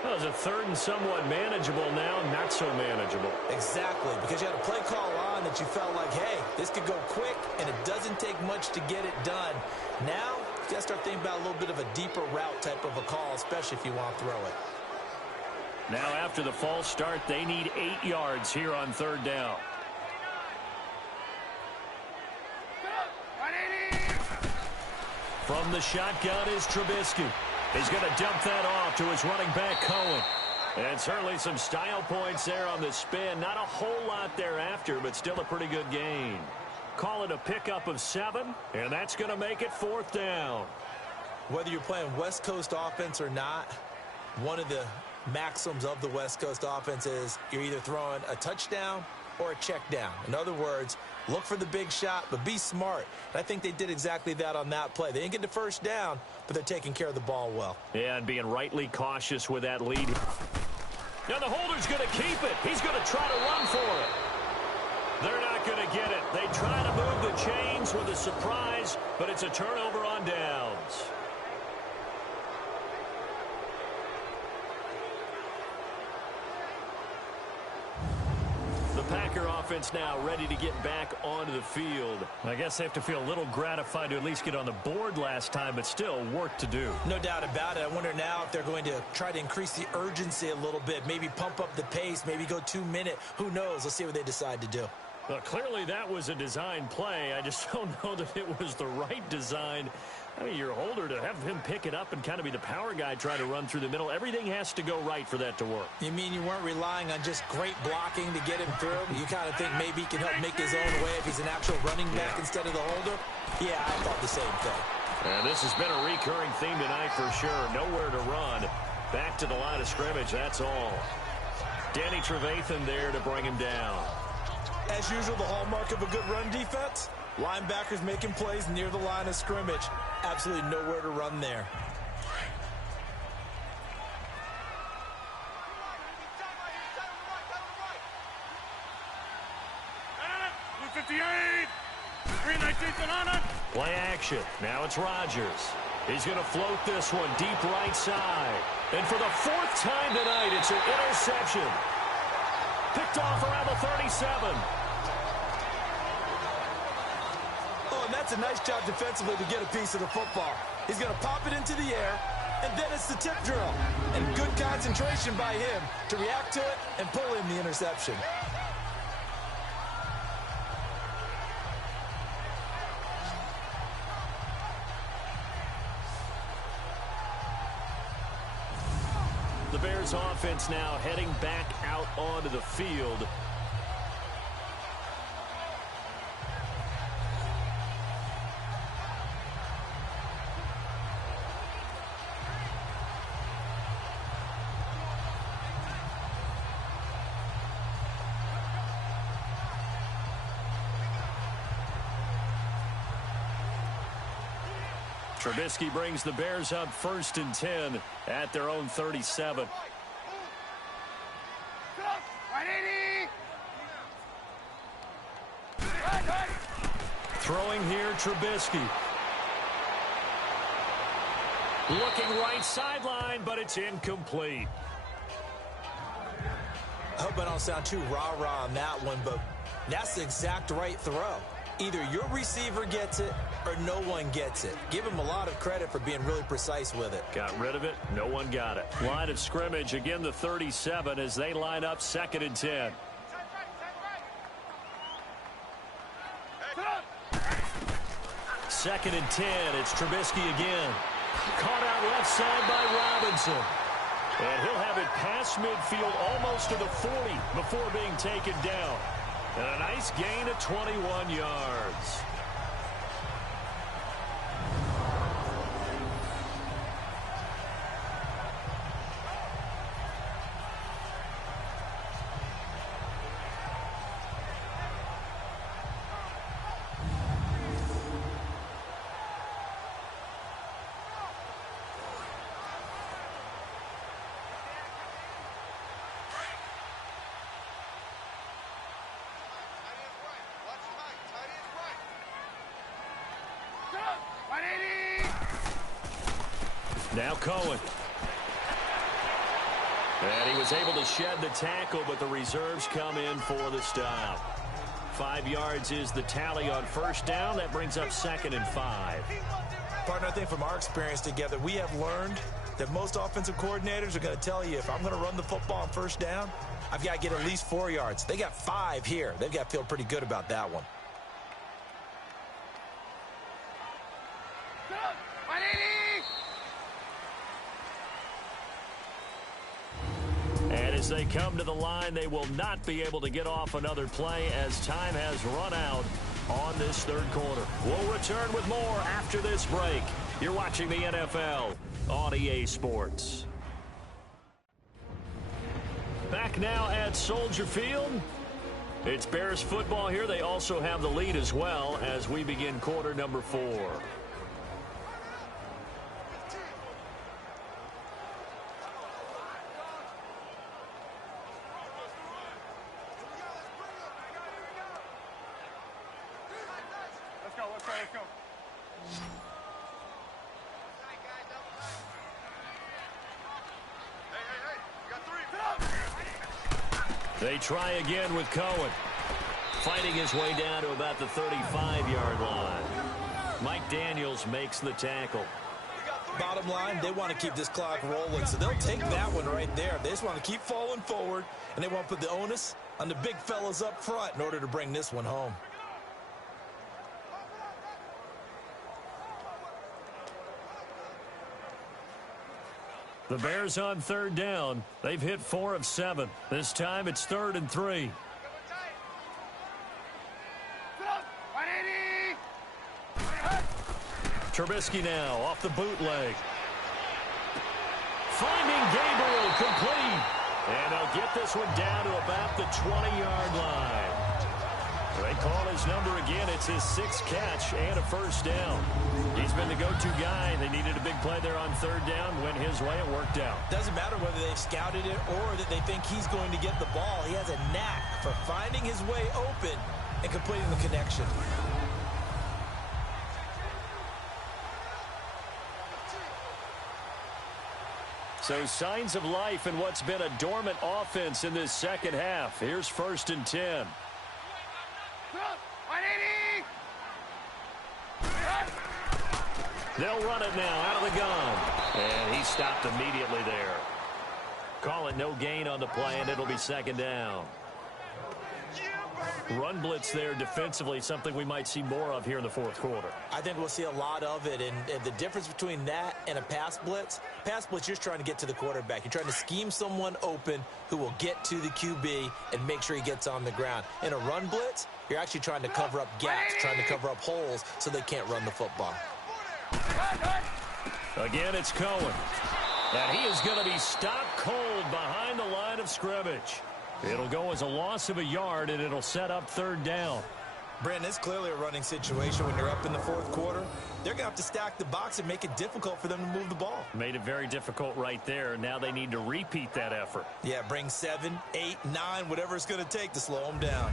Well, it's a 3rd and somewhat manageable now, not so manageable. Exactly, because you had a play call on that you felt like, hey, this could go quick, and it doesn't take much to get it done. Now, you got to start thinking about a little bit of a deeper route type of a call, especially if you want to throw it. Now, after the false start, they need 8 yards here on 3rd down. From the shotgun is Trubisky. He's going to dump that off to his running back, Cohen. And certainly some style points there on the spin. Not a whole lot thereafter, but still a pretty good gain. Call it a pickup of 7, and that's going to make it 4th down. Whether you're playing West Coast offense or not, one of the maxims of the West Coast offense is you're either throwing a touchdown or a check down. In other words, look for the big shot, but be smart. And I think they did exactly that on that play. They didn't get the first down, but they're taking care of the ball well. Yeah, and being rightly cautious with that lead. Now the holder's going to keep it. He's going to try to run for it. They're not going to get it. They try to move the chains with a surprise, but it's a turnover on downs. Packer offense now ready to get back onto the field. I guess they have to feel a little gratified to at least get on the board last time, but still work to do. No doubt about it. I wonder now if they're going to try to increase the urgency a little bit, maybe pump up the pace, maybe go 2-minute. Who knows? Let's see what they decide to do. Well, clearly that was a design play. I just don't know that it was the right design. I mean, your holder, to have him pick it up and kind of be the power guy trying to run through the middle, everything has to go right for that to work. You mean you weren't relying on just great blocking to get him through? You kind of think maybe he can help make his own way if he's an actual running back instead of the holder? Yeah, I thought the same thing. And this has been a recurring theme tonight for sure. Nowhere to run. Back to the line of scrimmage, that's all. Danny Trevathan there to bring him down. As usual, the hallmark of a good run defense, linebackers making plays near the line of scrimmage. Absolutely nowhere to run there. Play action. Now it's Rodgers. He's going to float this one deep right side. And for the 4th time tonight, it's an interception. Picked off around the 37. Oh, and that's a nice job defensively to get a piece of the football. He's going to pop it into the air, and then it's the tip drill. And good concentration by him to react to it and pull in the interception. The Bears offense now heading back out onto the field. Trubisky brings the Bears up 1st and 10 at their own 37. Throwing here, Trubisky. Looking right sideline, but it's incomplete. I hope I don't sound too rah-rah on that one, but that's the exact right throw. Either your receiver gets it or no one gets it. Give him a lot of credit for being really precise with it. Got rid of it. No one got it. Line of scrimmage, again the 37 as they line up 2nd and 10. Second and 10. It's Trubisky again. Caught out left side by Robinson. And he'll have it past midfield almost to the 40 before being taken down. And a nice gain of 21 yards. Now Cohen. And he was able to shed the tackle, but the reserves come in for the stop. 5 yards is the tally on first down. That brings up 2nd and 5. Partner, I think from our experience together, we have learned that most offensive coordinators are going to tell you, if I'm going to run the football on first down, I've got to get at least 4 yards. They got 5 here. They've got to feel pretty good about that one. As they come to the line, they will not be able to get off another play as time has run out on this third quarter. We'll return with more after this break. You're watching the NFL on EA Sports. Back now at Soldier Field. It's Bears football here. They also have the lead as well as we begin quarter number 4. Let's go. Hey, you got 3. They try again with Cohen. Fighting his way down to about the 35-yard line. Mike Daniels makes the tackle. Bottom line, they want to keep this clock rolling, so they'll take that one right there. They just want to keep falling forward, and they want to put the onus on the big fellas up front in order to bring this one home. The Bears on third down. They've hit 4 of 7. This time it's 3rd and 3. Trubisky now off the bootleg. Finding Gabriel complete. And they'll get this one down to about the 20-yard line. They call his number again. It's his 6th catch and a first down. He's been the go-to guy. They needed a big play there on third down. Went his way. It worked out. Doesn't matter whether they've scouted it or that they think he's going to get the ball. He has a knack for finding his way open and completing the connection. So signs of life in what's been a dormant offense in this second half. Here's 1st and 10. They'll run it now out of the gun. And he stopped immediately there. Call it no gain on the play, and it'll be 2nd down. Run blitz there defensively, something we might see more of here in the 4th quarter. I think we'll see a lot of it, and the difference between that and a pass blitz, you're just trying to get to the quarterback. You're trying to scheme someone open who will get to the QB and make sure he gets on the ground. In a run blitz, you're actually trying to cover up gaps, trying to cover up holes so they can't run the football. Again, it's Cohen. And he is going to be stopped cold behind the line of scrimmage. It'll go as a loss of a yard, and it'll set up 3rd down. Brandon, it's clearly a running situation when you're up in the 4th quarter. They're going to have to stack the box and make it difficult for them to move the ball. Made it very difficult right there. Now they need to repeat that effort. Yeah, bring 7, 8, 9, whatever it's going to take to slow them down.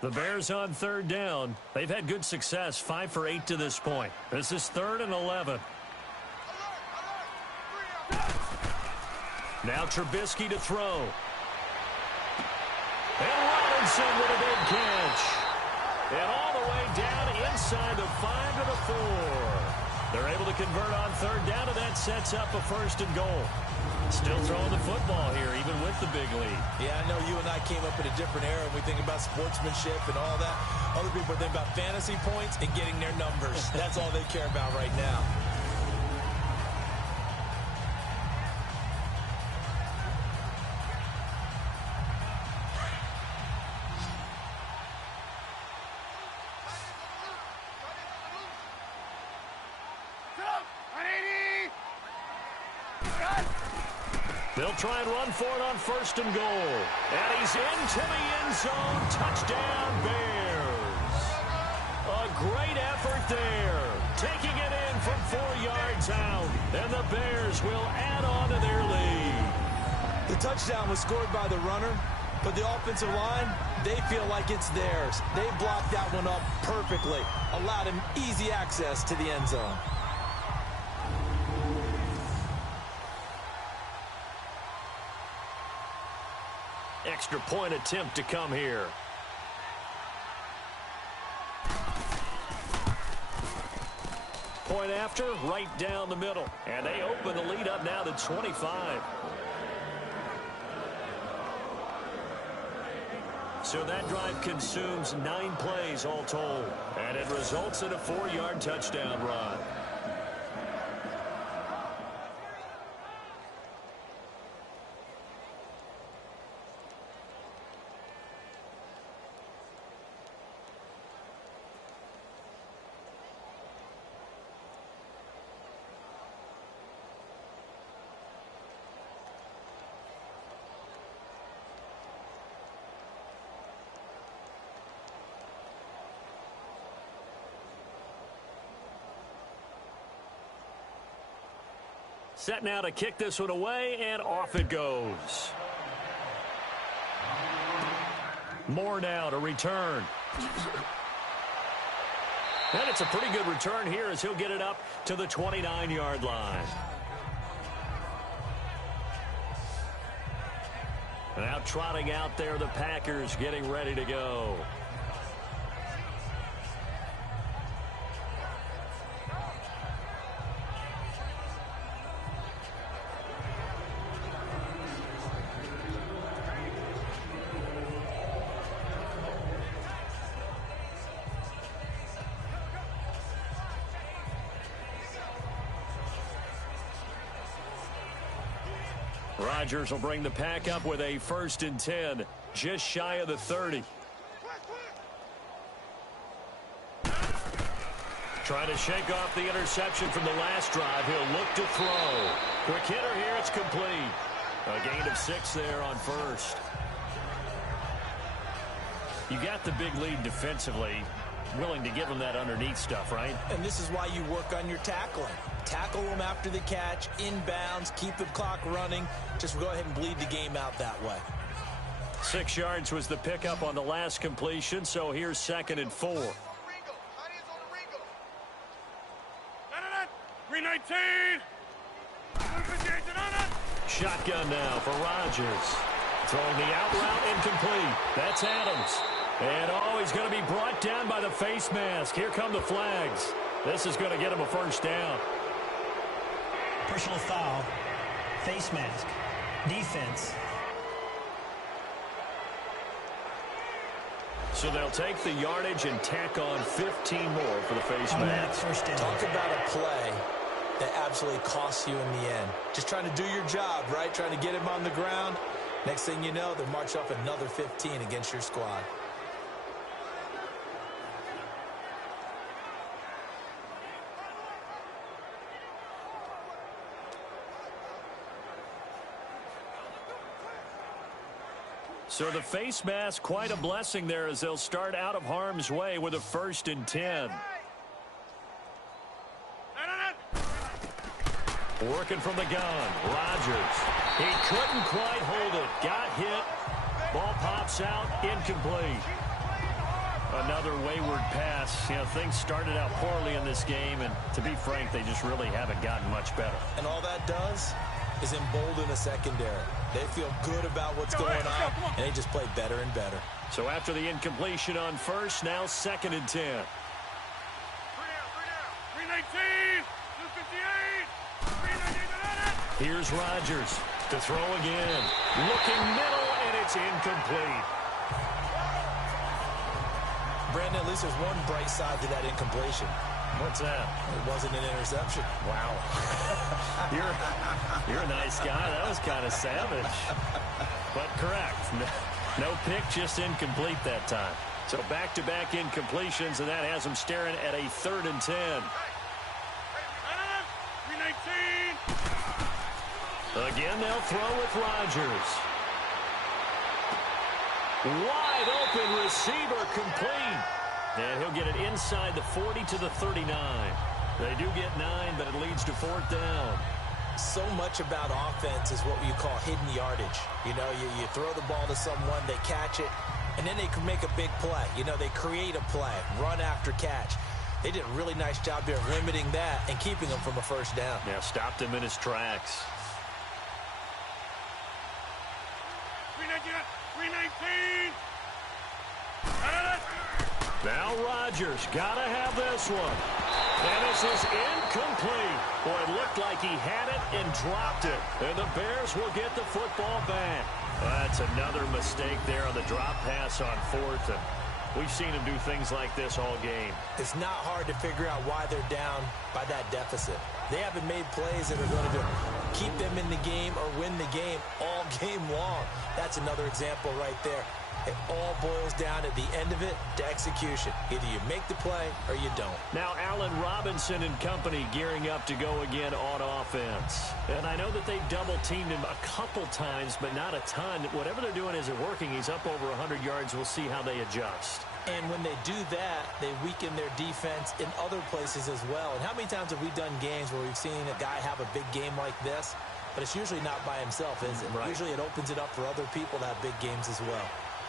The Bears on 3rd down. They've had good success, 5 for 8 to this point. This is 3rd and 11. Now Trubisky to throw. Robinson with a big catch. And all the way down inside the 5 to the 4. They're able to convert on third down, and that sets up a 1st and goal. Still throwing the football here, even with the big lead. Yeah, I know you and I came up in a different era, and we think about sportsmanship and all that. Other people think about fantasy points and getting their numbers. That's all they care about right now. They'll try and run for it on 1st and goal. And he's into the end zone. Touchdown, Bears. A great effort there. Taking it in from 4 yards out. And the Bears will add on to their lead. The touchdown was scored by the runner, but the offensive line, they feel like it's theirs. They blocked that one up perfectly. Allowed him easy access to the end zone. Extra point attempt to come here. Point after, right down the middle. And they open the lead up now to 25. So that drive consumes 9 plays all told. And it results in a 4-yard touchdown run. Set now to kick this one away, and off it goes. Moore now to return. And it's a pretty good return here as he'll get it up to the 29-yard line. Now trotting out there, the Packers getting ready to go. Rodgers will bring the pack up with a 1st and 10, just shy of the 30. Trying to shake off the interception from the last drive. He'll look to throw. Quick hitter here, it's complete. A gain of 6 there on 1st. You got the big lead defensively. Willing to give him that underneath stuff, right? And this is why you work on your tackling. Tackle them after the catch, inbounds, keep the clock running. Just go ahead and bleed the game out that way. 6 yards was the pickup on the last completion, so here's 2nd and 4. Green 19. Shotgun now for Rodgers. Throwing the out route incomplete. That's Adams. And he's going to be brought down by the face mask. Here come the flags. This is going to get him a 1st down. Personal foul. Face mask. Defense. So they'll take the yardage and tack on 15 more for the face mask. Talk about a play that absolutely costs you in the end. Just trying to do your job, right? Trying to get him on the ground. Next thing you know, they march up another 15 against your squad. So the face mask, quite a blessing there as they'll start out of harm's way with a 1st and 10. Working from the gun, Rodgers. He couldn't quite hold it. Got hit. Ball pops out, incomplete. Another wayward pass. You know, things started out poorly in this game, and to be frank, they just really haven't gotten much better. And all that does, is embolden the secondary. They feel good about what's going on, and they just play better and better. So after the incompletion on first, now 2nd and 10. 319, 258, 319. Here's Rodgers to throw again. Looking middle, and it's incomplete. Brandon, at least there's one bright side to that incompletion. What's that? It wasn't an interception. Wow. You're a nice guy. That was kind of savage. But correct. No pick, just incomplete that time. So back-to-back incompletions, and that has them staring at a 3rd and 10. 319. Again, they'll throw with Rodgers. Wide open receiver, complete. And he'll get it inside the 40 to the 39. They do get 9, but it leads to 4th down. So much about offense is what you call hidden yardage. You know, you throw the ball to someone, they catch it, and then they can make a big play. You know, they create a play, run after catch. They did a really nice job there of limiting that and keeping him from a 1st down. Yeah, stopped him in his tracks. 319. Now Rodgers, gotta have this one. And this is incomplete. Boy, it looked like he had it and dropped it. And the Bears will get the football back. That's another mistake there on the drop pass on 4th. And we've seen him do things like this all game. It's not hard to figure out why they're down by that deficit. They haven't made plays that are going to keep them in the game or win the game all game long. That's another example right there. It all boils down at the end of it to execution. Either you make the play or you don't. Now Allen Robinson and company gearing up to go again on offense. And I know that they double-teamed him a couple times, but not a ton. Whatever they're doing isn't working. He's up over 100 yards. We'll see how they adjust. And when they do that, they weaken their defense in other places as well. And how many times have we done games where we've seen a guy have a big game like this? But it's usually not by himself, is it? Right. Usually it opens it up for other people to have big games as well.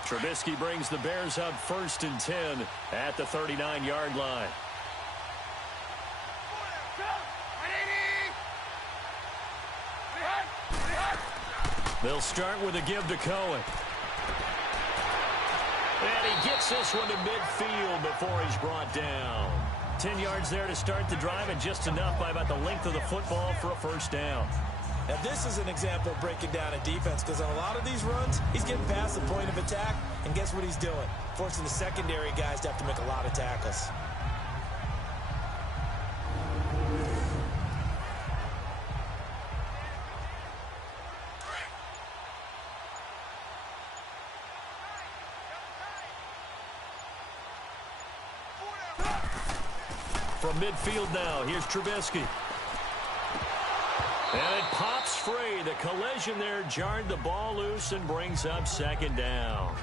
Trubisky brings the Bears up 1st and 10 at the 39-yard line. They'll start with a give to Cohen. And he gets this one to midfield before he's brought down. 10 yards there to start the drive, and just enough by about the length of the football for a 1st down. Now, this is an example of breaking down a defense, because on a lot of these runs, he's getting past the point of attack, and guess what he's doing? Forcing the secondary guys to have to make a lot of tackles. From midfield now, here's Trubisky. And it pops free. The collision there jarred the ball loose and brings up 2nd down.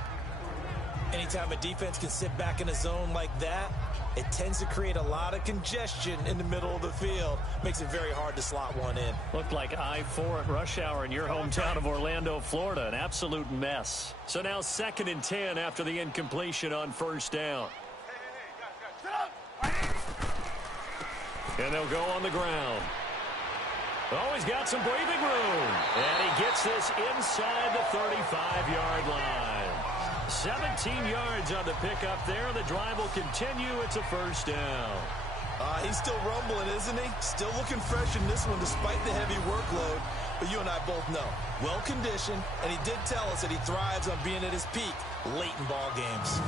Anytime a defense can sit back in a zone like that, it tends to create a lot of congestion in the middle of the field. Makes it very hard to slot one in. Looked like I-4 at rush hour in your hometown of Orlando, Florida. An absolute mess. So now 2nd and 10 after the incompletion on 1st down. And they'll go on the ground. Oh, he's got some breathing room. And he gets this inside the 35-yard line. 17 yards on the pickup there. The drive will continue. It's a 1st down. He's still rumbling, isn't he? Still looking fresh in this one despite the heavy workload. But you and I both know, well-conditioned, and he did tell us that he thrives on being at his peak late in ball games.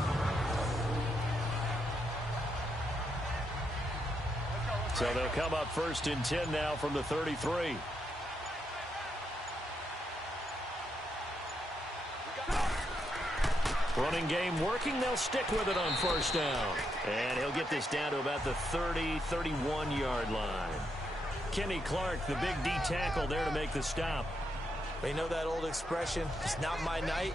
So they'll come up 1st and 10 now from the 33. Running game working. They'll stick with it on 1st down. And he'll get this down to about the 30, 31-yard line. Kenny Clark, the big D tackle there to make the stop. You know that old expression, it's not my night?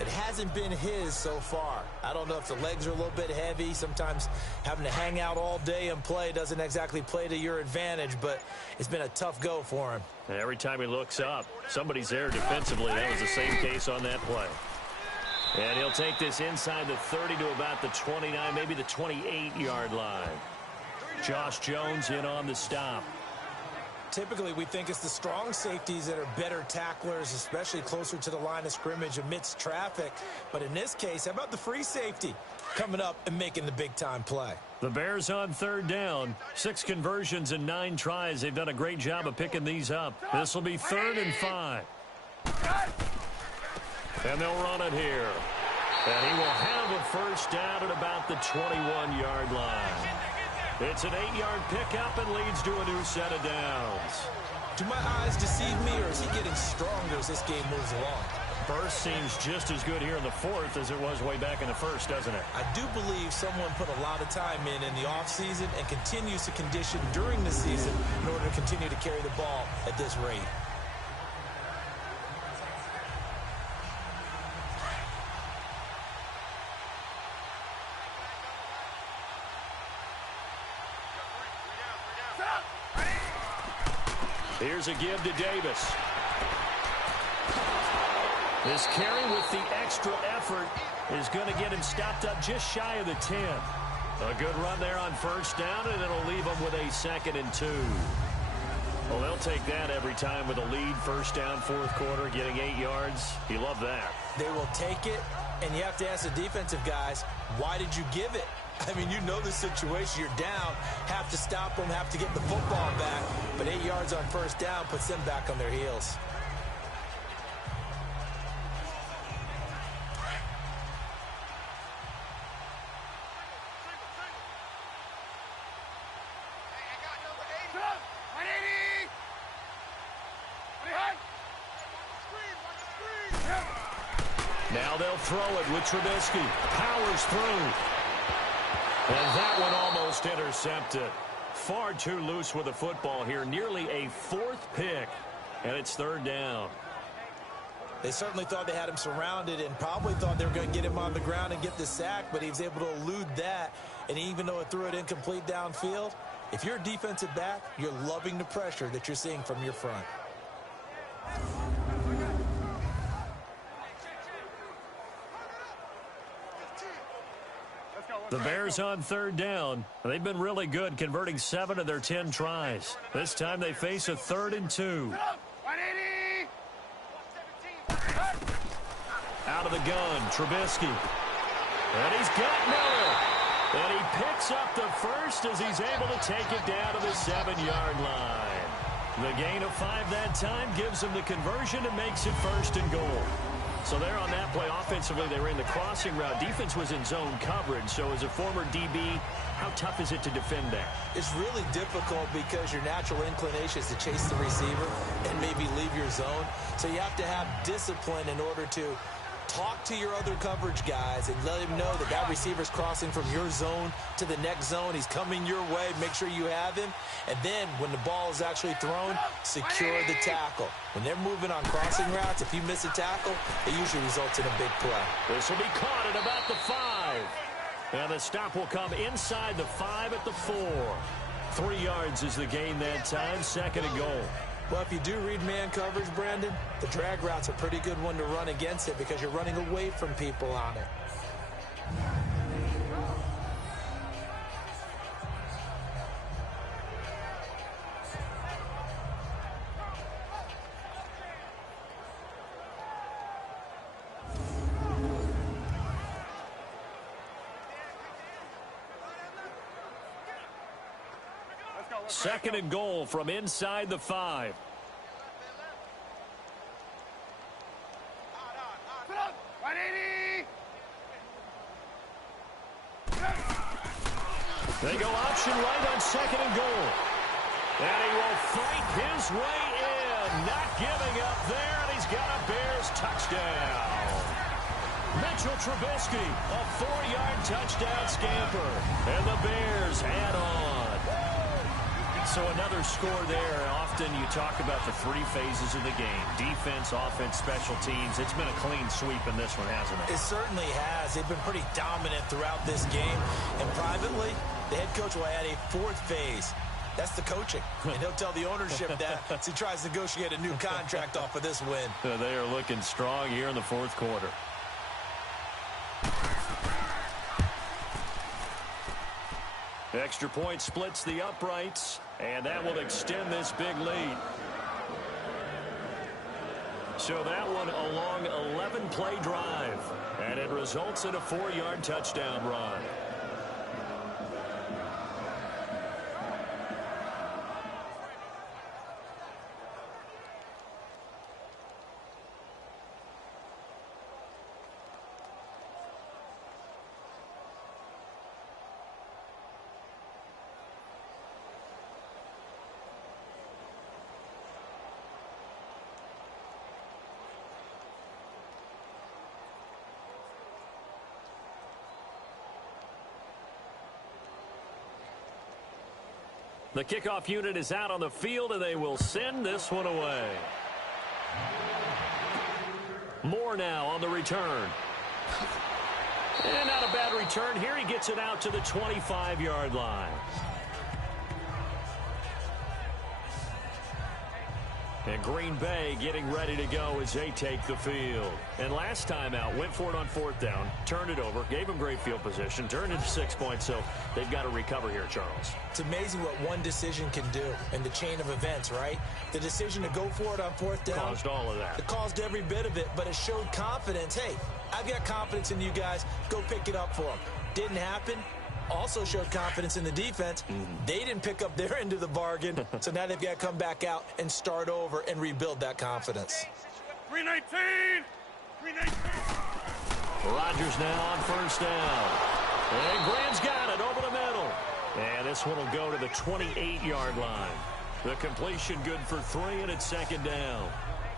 It hasn't been his so far. I don't know if the legs are a little bit heavy. Sometimes having to hang out all day and play doesn't exactly play to your advantage, but it's been a tough go for him. And every time he looks up, somebody's there defensively. That was the same case on that play. And he'll take this inside the 30 to about the 29, maybe the 28-yard line. Josh Jones in on the stop. Typically, we think it's the strong safeties that are better tacklers, especially closer to the line of scrimmage amidst traffic. But in this case, how about the free safety coming up and making the big-time play? The Bears on third down. 6 conversions and 9 tries. They've done a great job of picking these up. This will be 3rd and 5. And they'll run it here. And he will have a first down at about the 21-yard line. It's an 8-yard pickup and leads to a new set of downs. Do my eyes deceive me, or is he getting stronger as this game moves along? Burst seems just as good here in the 4th as it was way back in the 1st, doesn't it? I do believe someone put a lot of time in the offseason and continues to condition during the season in order to continue to carry the ball at this rate. Here's a give to Davis. This carry with the extra effort is going to get him stopped up just shy of the 10. A good run there on first down, and it'll leave him with a 2nd and 2. Well, they'll take that every time with a lead. First down, 4th quarter, getting 8 yards. You love that. They will take it, and you have to ask the defensive guys, why did you give it? I mean, you know the situation. You're down, have to stop them, have to get the football back. But 8 yards on first down puts them back on their heels. Now they'll throw it with Trubisky. Powers through. And that one almost intercepted. Far too loose with the football here. Nearly a 4th pick. And it's 3rd down. They certainly thought they had him surrounded and probably thought they were going to get him on the ground and get the sack, but he was able to elude that. And even though it threw it incomplete downfield, if you're a defensive back, you're loving the pressure that you're seeing from your front. The Bears on 3rd down. They've been really good, converting 7 of their 10 tries. This time they face a 3rd and 2. Out of the gun, Trubisky. And he's got Miller. And he picks up the first as he's able to take it down to the 7-yard line. The gain of 5 that time gives him the conversion and makes it 1st and goal. So there on that play, offensively, they ran the crossing route. Defense was in zone coverage. So as a former DB, how tough is it to defend that? It's really difficult because your natural inclination is to chase the receiver and maybe leave your zone. So you have to have discipline in order to talk to your other coverage guys and let him know that that receiver's crossing from your zone to the next zone. He's coming your way. Make sure you have him. And then when the ball is actually thrown, secure the tackle. When they're moving on crossing routes, if you miss a tackle, it usually results in a big play. This will be caught at about the 5. And the stop will come inside the 5 at the 4. 3 yards is the gain that time. 2nd and goal. Well, if you do read man coverage, Brandon, the drag route's a pretty good one to run against it because you're running away from people on it. Second and goal from inside the 5. They go option right on 2nd and goal. And he will fight his way in. Not giving up there, and he's got a Bears touchdown. Mitchell Trubisky, a 4-yard touchdown scamper. And the Bears add on. So another score there. Often you talk about the 3 phases of the game. Defense, offense, special teams. It's been a clean sweep in this one, hasn't it? It certainly has. They've been pretty dominant throughout this game. And privately, the head coach will add a 4th phase. That's the coaching. And he'll tell the ownership that as he tries to negotiate a new contract off of this win. They are looking strong here in the 4th quarter. Extra point splits the uprights. And that will extend this big lead. So that one a long 11-play drive. And it results in a 4-yard touchdown run. The kickoff unit is out on the field, and they will send this one away. Moore now on the return. And not a bad return here. He gets it out to the 25-yard line. And Green Bay getting ready to go as they take the field. And last time out, went for it on 4th down, turned it over, gave them great field position, turned it to 6 points, so they've got to recover here, Charles. It's amazing what one decision can do in the chain of events, right? The decision to go for it on 4th down. Caused all of that. It caused every bit of it, but it showed confidence. Hey, I've got confidence in you guys. Go pick it up for them. Didn't happen. Also showed confidence in the defense. They didn't pick up their end of the bargain, so now they've got to come back out and start over and rebuild that confidence. 319! 319! Rodgers now on 1st down. And Graham's got it over the middle. And this one will go to the 28-yard line. The completion good for 3, and it's 2nd down.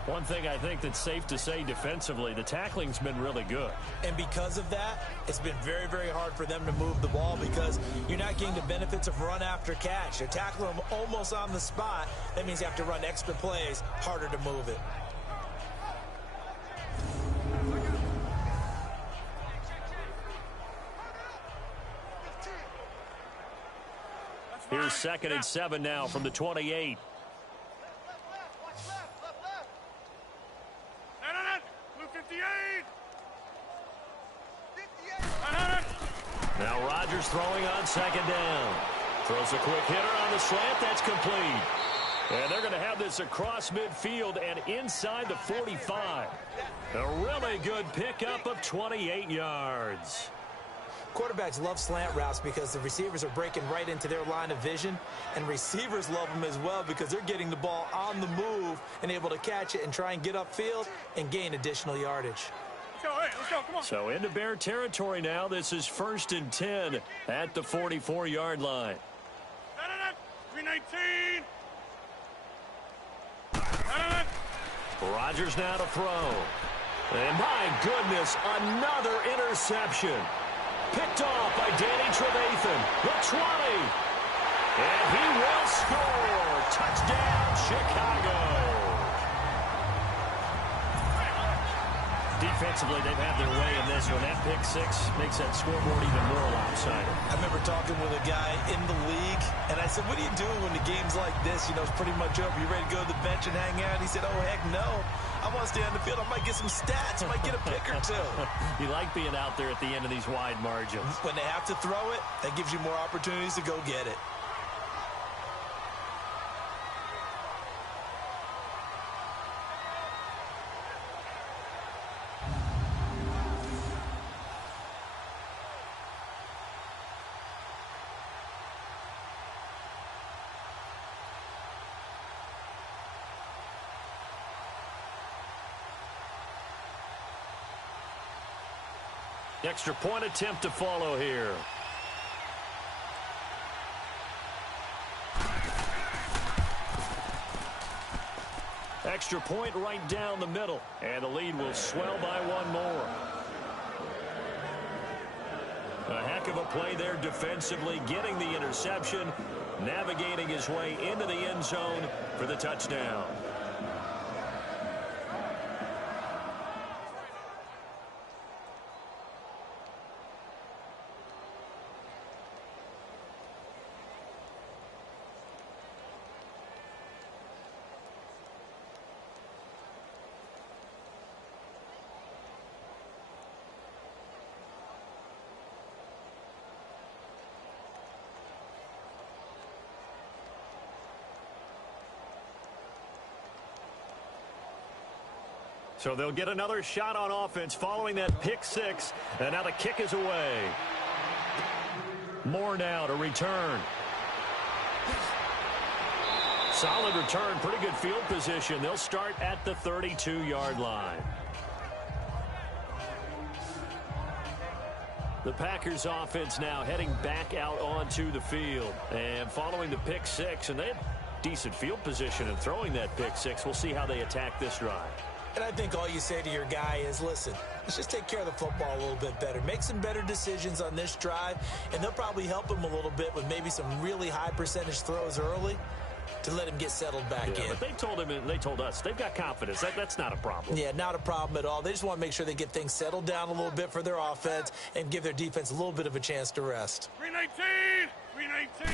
One thing I think that's safe to say defensively, the tackling's been really good. And because of that, it's been very, very hard for them to move the ball because you're not getting the benefits of run after catch. They're tackling them almost on the spot. That means you have to run extra plays, harder to move it. Here's 2nd and 7 now from the 28. Now Rodgers throwing on 2nd down. Throws a quick hitter on the slant. That's complete. And they're going to have this across midfield and inside the 45. A really good pickup of 28 yards. Quarterbacks love slant routes because the receivers are breaking right into their line of vision, and receivers love them as well because they're getting the ball on the move and able to catch it and try and get upfield and gain additional yardage. Let's go, come on. So into Bear territory now. This is 1st and 10 at the 44-yard line. 319. Rodgers now to throw. And my goodness, another interception. Picked off by Danny Trevathan. The 20. And he will score. Touchdown, Chicago. Defensively, they've had their way in this one. That pick 6 makes that scoreboard even more lopsided. I remember talking with a guy in the league, and I said, what are you doing when the game's like this? You know, it's pretty much over. You ready to go to the bench and hang out? He said, oh, heck no. I want to stay on the field. I might get some stats. I might get a pick or two. You like being out there at the end of these wide margins. When they have to throw it, that gives you more opportunities to go get it. Extra point attempt to follow here. Extra point right down the middle. And the lead will swell by 1 more. A heck of a play there defensively, getting the interception, navigating his way into the end zone for the touchdown. So they'll get another shot on offense following that pick six. And now the kick is away. Moore now to return. Solid return, pretty good field position. They'll start at the 32-yard line. The Packers offense now heading back out onto the field. And following the pick six, and they had decent field position in throwing that pick six. We'll see how they attack this drive. And I think all you say to your guy is, listen, let's just take care of the football a little bit better. Make some better decisions on this drive, and they'll probably help him a little bit with maybe some really high percentage throws early to let him get settled back in. But they told him, and they told us, they've got confidence. That's not a problem. Yeah, not a problem at all. They just want to make sure they get things settled down a little bit for their offense and give their defense a little bit of a chance to rest. 319! 319!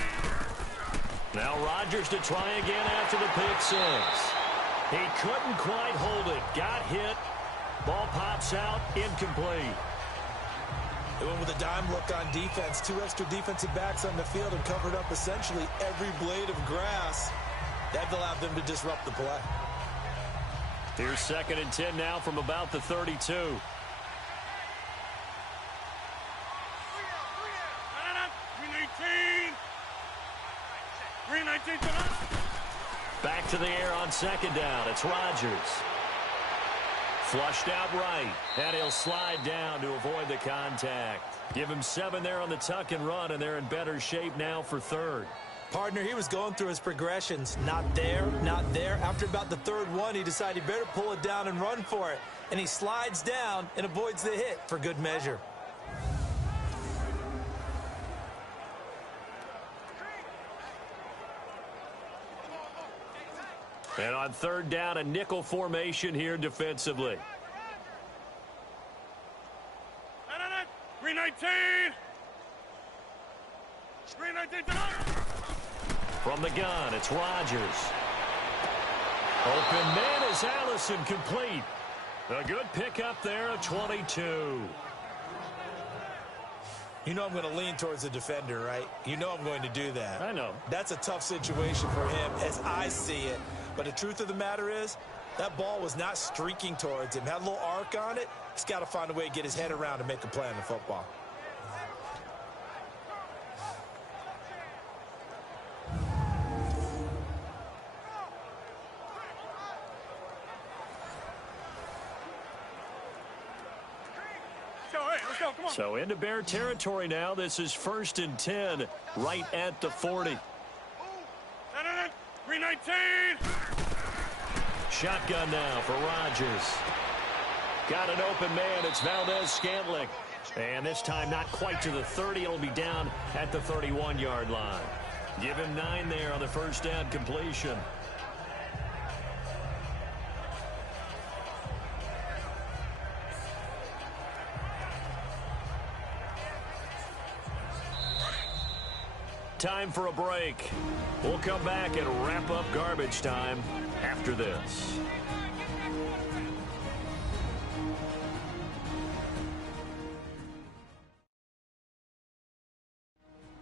Now Rodgers to try again after the pick six. He couldn't quite hold it. Got hit. Ball pops out. Incomplete. They went with a dime look on defense. 2 extra defensive backs on the field and covered up essentially every blade of grass. That allowed them to disrupt the play. Here's 2nd and 10 now from about the 32. 319! Back to the air on 2nd down. It's Rodgers. Flushed out right, and he'll slide down to avoid the contact. Give him 7 there on the tuck and run, and they're in better shape now for 3rd. Partner, he was going through his progressions. Not there, not there. After about the 3rd one, he decided he better pull it down and run for it. And he slides down and avoids the hit for good measure. And on 3rd down, a nickel formation here defensively. 319! 319! From the gun, it's Rodgers. Open man is Allison, complete. A good pickup there at 22. You know I'm going to lean towards the defender, right? You know I'm going to do that. I know. That's a tough situation for him as I see it. But the truth of the matter is, that ball was not streaking towards him. Had a little arc on it. He's got to find a way to get his head around and make a play on the football. So into Bear territory now. This is 1st and 10 right at the 40. 319! Shotgun now for Rodgers. Got an open man. It's Valdez-Scantling. And this time not quite to the 30. It'll be down at the 31-yard line. Give him 9 there on the 1st down completion. Time for a break. We'll come back and wrap up garbage time after this.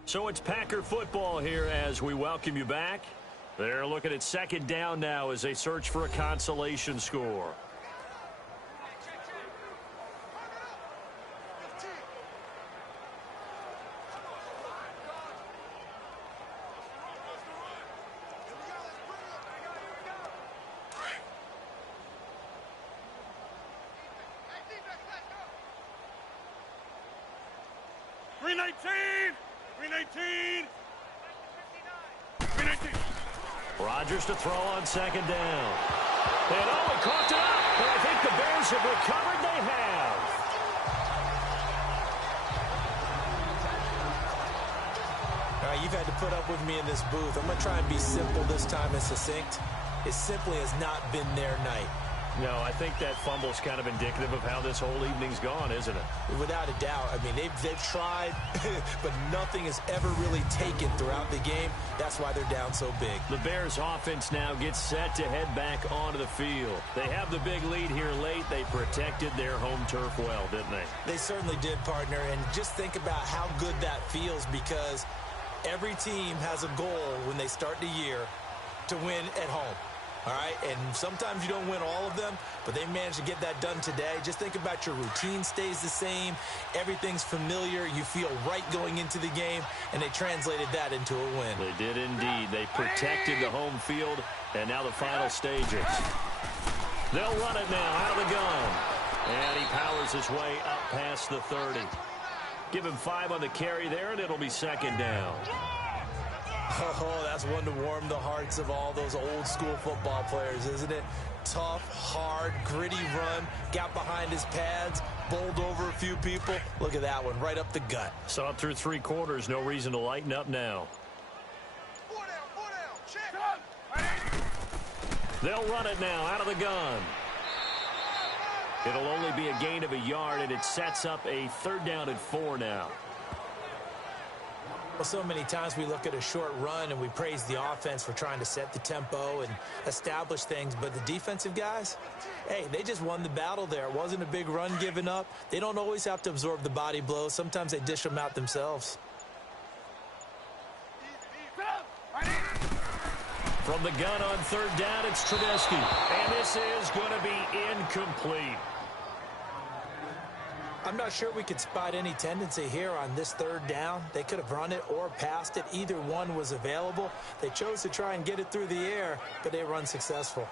So it's Packer football here as we welcome you back. They're looking at 2nd down now as they search for a consolation score. Rodgers to throw on 2nd down. And he caught it up. And I think the Bears have recovered. They have. All right, you've had to put up with me in this booth. I'm going to try and be simple this time and succinct. It simply has not been their night. No, I think that fumble's kind of indicative of how this whole evening's gone, isn't it? Without a doubt. I mean, they've tried, but nothing is ever really taken throughout the game. That's why they're down so big. The Bears offense now gets set to head back onto the field. They have the big lead here late. They protected their home turf well, didn't they? They certainly did, partner. And just think about how good that feels, because every team has a goal when they start the year to win at home. All right, and sometimes you don't win all of them, but they managed to get that done today. Just think about your routine stays the same. Everything's familiar. You feel right going into the game, and they translated that into a win. They did indeed. They protected the home field, and now the final stages. They'll run it now out of the gun. And he powers his way up past the 30. Give him 5 on the carry there, and it'll be second down. Oh, that's one to warm the hearts of all those old-school football players, isn't it? Tough, hard, gritty run, got behind his pads, bowled over a few people. Look at that one, right up the gut. Saw it through 3 quarters, no reason to lighten up now. 4 down, check. They'll run it now out of the gun. It'll only be a gain of a yard, and it sets up a 3rd down and 4 now. Well, so many times we look at a short run and we praise the offense for trying to set the tempo and establish things, but the defensive guys, hey, they just won the battle there. It wasn't a big run given up. They don't always have to absorb the body blows. Sometimes they dish them out themselves. From the gun on 3rd down, it's Trubisky. And this is going to be incomplete. I'm not sure we could spot any tendency here on this 3rd down. They could have run it or passed it. Either one was available. They chose to try and get it through the air, but they were unsuccessful.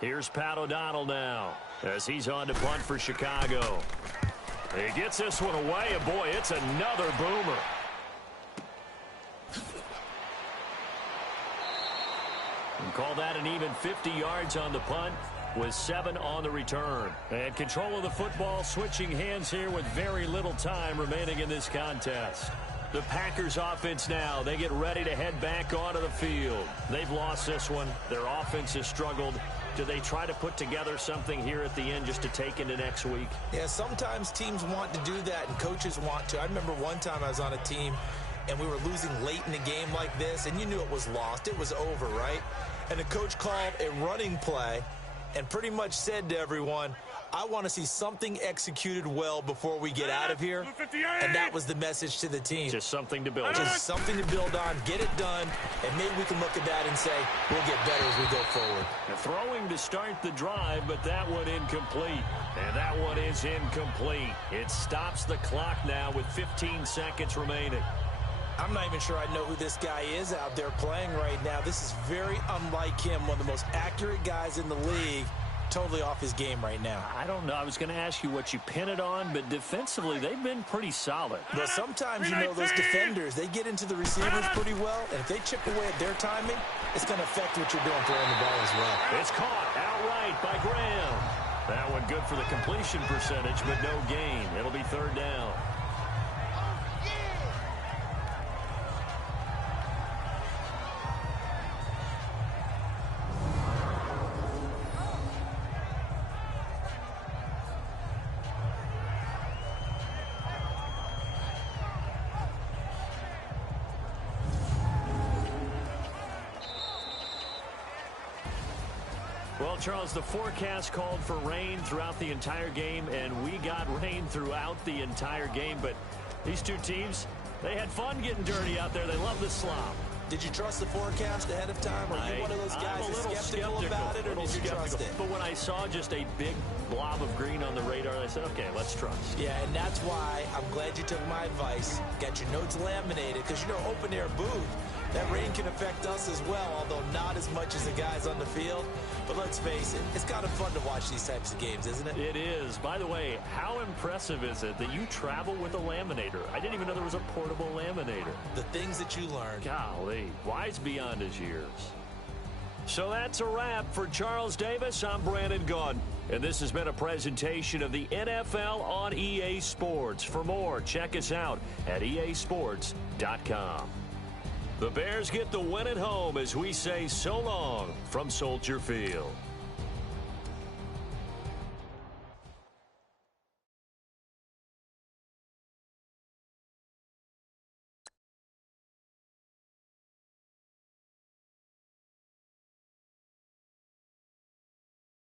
Here's Pat O'Donnell now as he's on to punt for Chicago. He gets this one away, and boy, it's another boomer. And call that an even 50 yards on the punt, with 7 on the return. And control of the football switching hands here with very little time remaining in this contest. The Packers offense now, they get ready to head back onto the field. They've lost this one. Their offense has struggled. Do they try to put together something here at the end just to take into next week? Yeah, sometimes teams want to do that and coaches want to. I remember one time I was on a team and we were losing late in the game like this, and you knew it was lost. It was over, right? And the coach called a running play and pretty much said to everyone, I want to see something executed well before we get out of here. And that was the message to the team. Just something to build on. Just something to build on, get it done, and maybe we can look at that and say, we'll get better as we go forward. Throwing to start the drive, but that one incomplete. And that one is incomplete. It stops the clock now with 15 seconds remaining. I'm not even sure I know who this guy is out there playing right now. This is very unlike him, one of the most accurate guys in the league. Totally off his game right now. I don't know. I was going to ask you what you pin it on, but defensively, they've been pretty solid. But sometimes, you know, those defenders, they get into the receivers pretty well, and if they chip away at their timing, it's going to affect what you're doing throwing the ball as well. It's caught outright by Graham. That one good for the completion percentage, but no gain. It'll be 3rd down. Well, Charles, the forecast called for rain throughout the entire game, and we got rain throughout the entire game. But these two teams, they had fun getting dirty out there. They love the slop. Did you trust the forecast ahead of time? Are you one of those guys that's skeptical about it, or did you trust it? But when I saw just a big blob of green on the radar, I said, okay, let's trust. Yeah, and that's why I'm glad you took my advice. Got your notes laminated, because, you know, open-air booth, that rain can affect us as well, although not as much as the guys on the field. But let's face it, it's kind of fun to watch these types of games, isn't it? It is. By the way, how impressive is it that you travel with a laminator? I didn't even know there was a portable laminator. The things that you learn. Golly, wise beyond his years. So that's a wrap for Charles Davis. I'm Brandon Gaudin, and this has been a presentation of the NFL on EA Sports. For more, check us out at easports.com. The Bears get the win at home as we say so long from Soldier Field.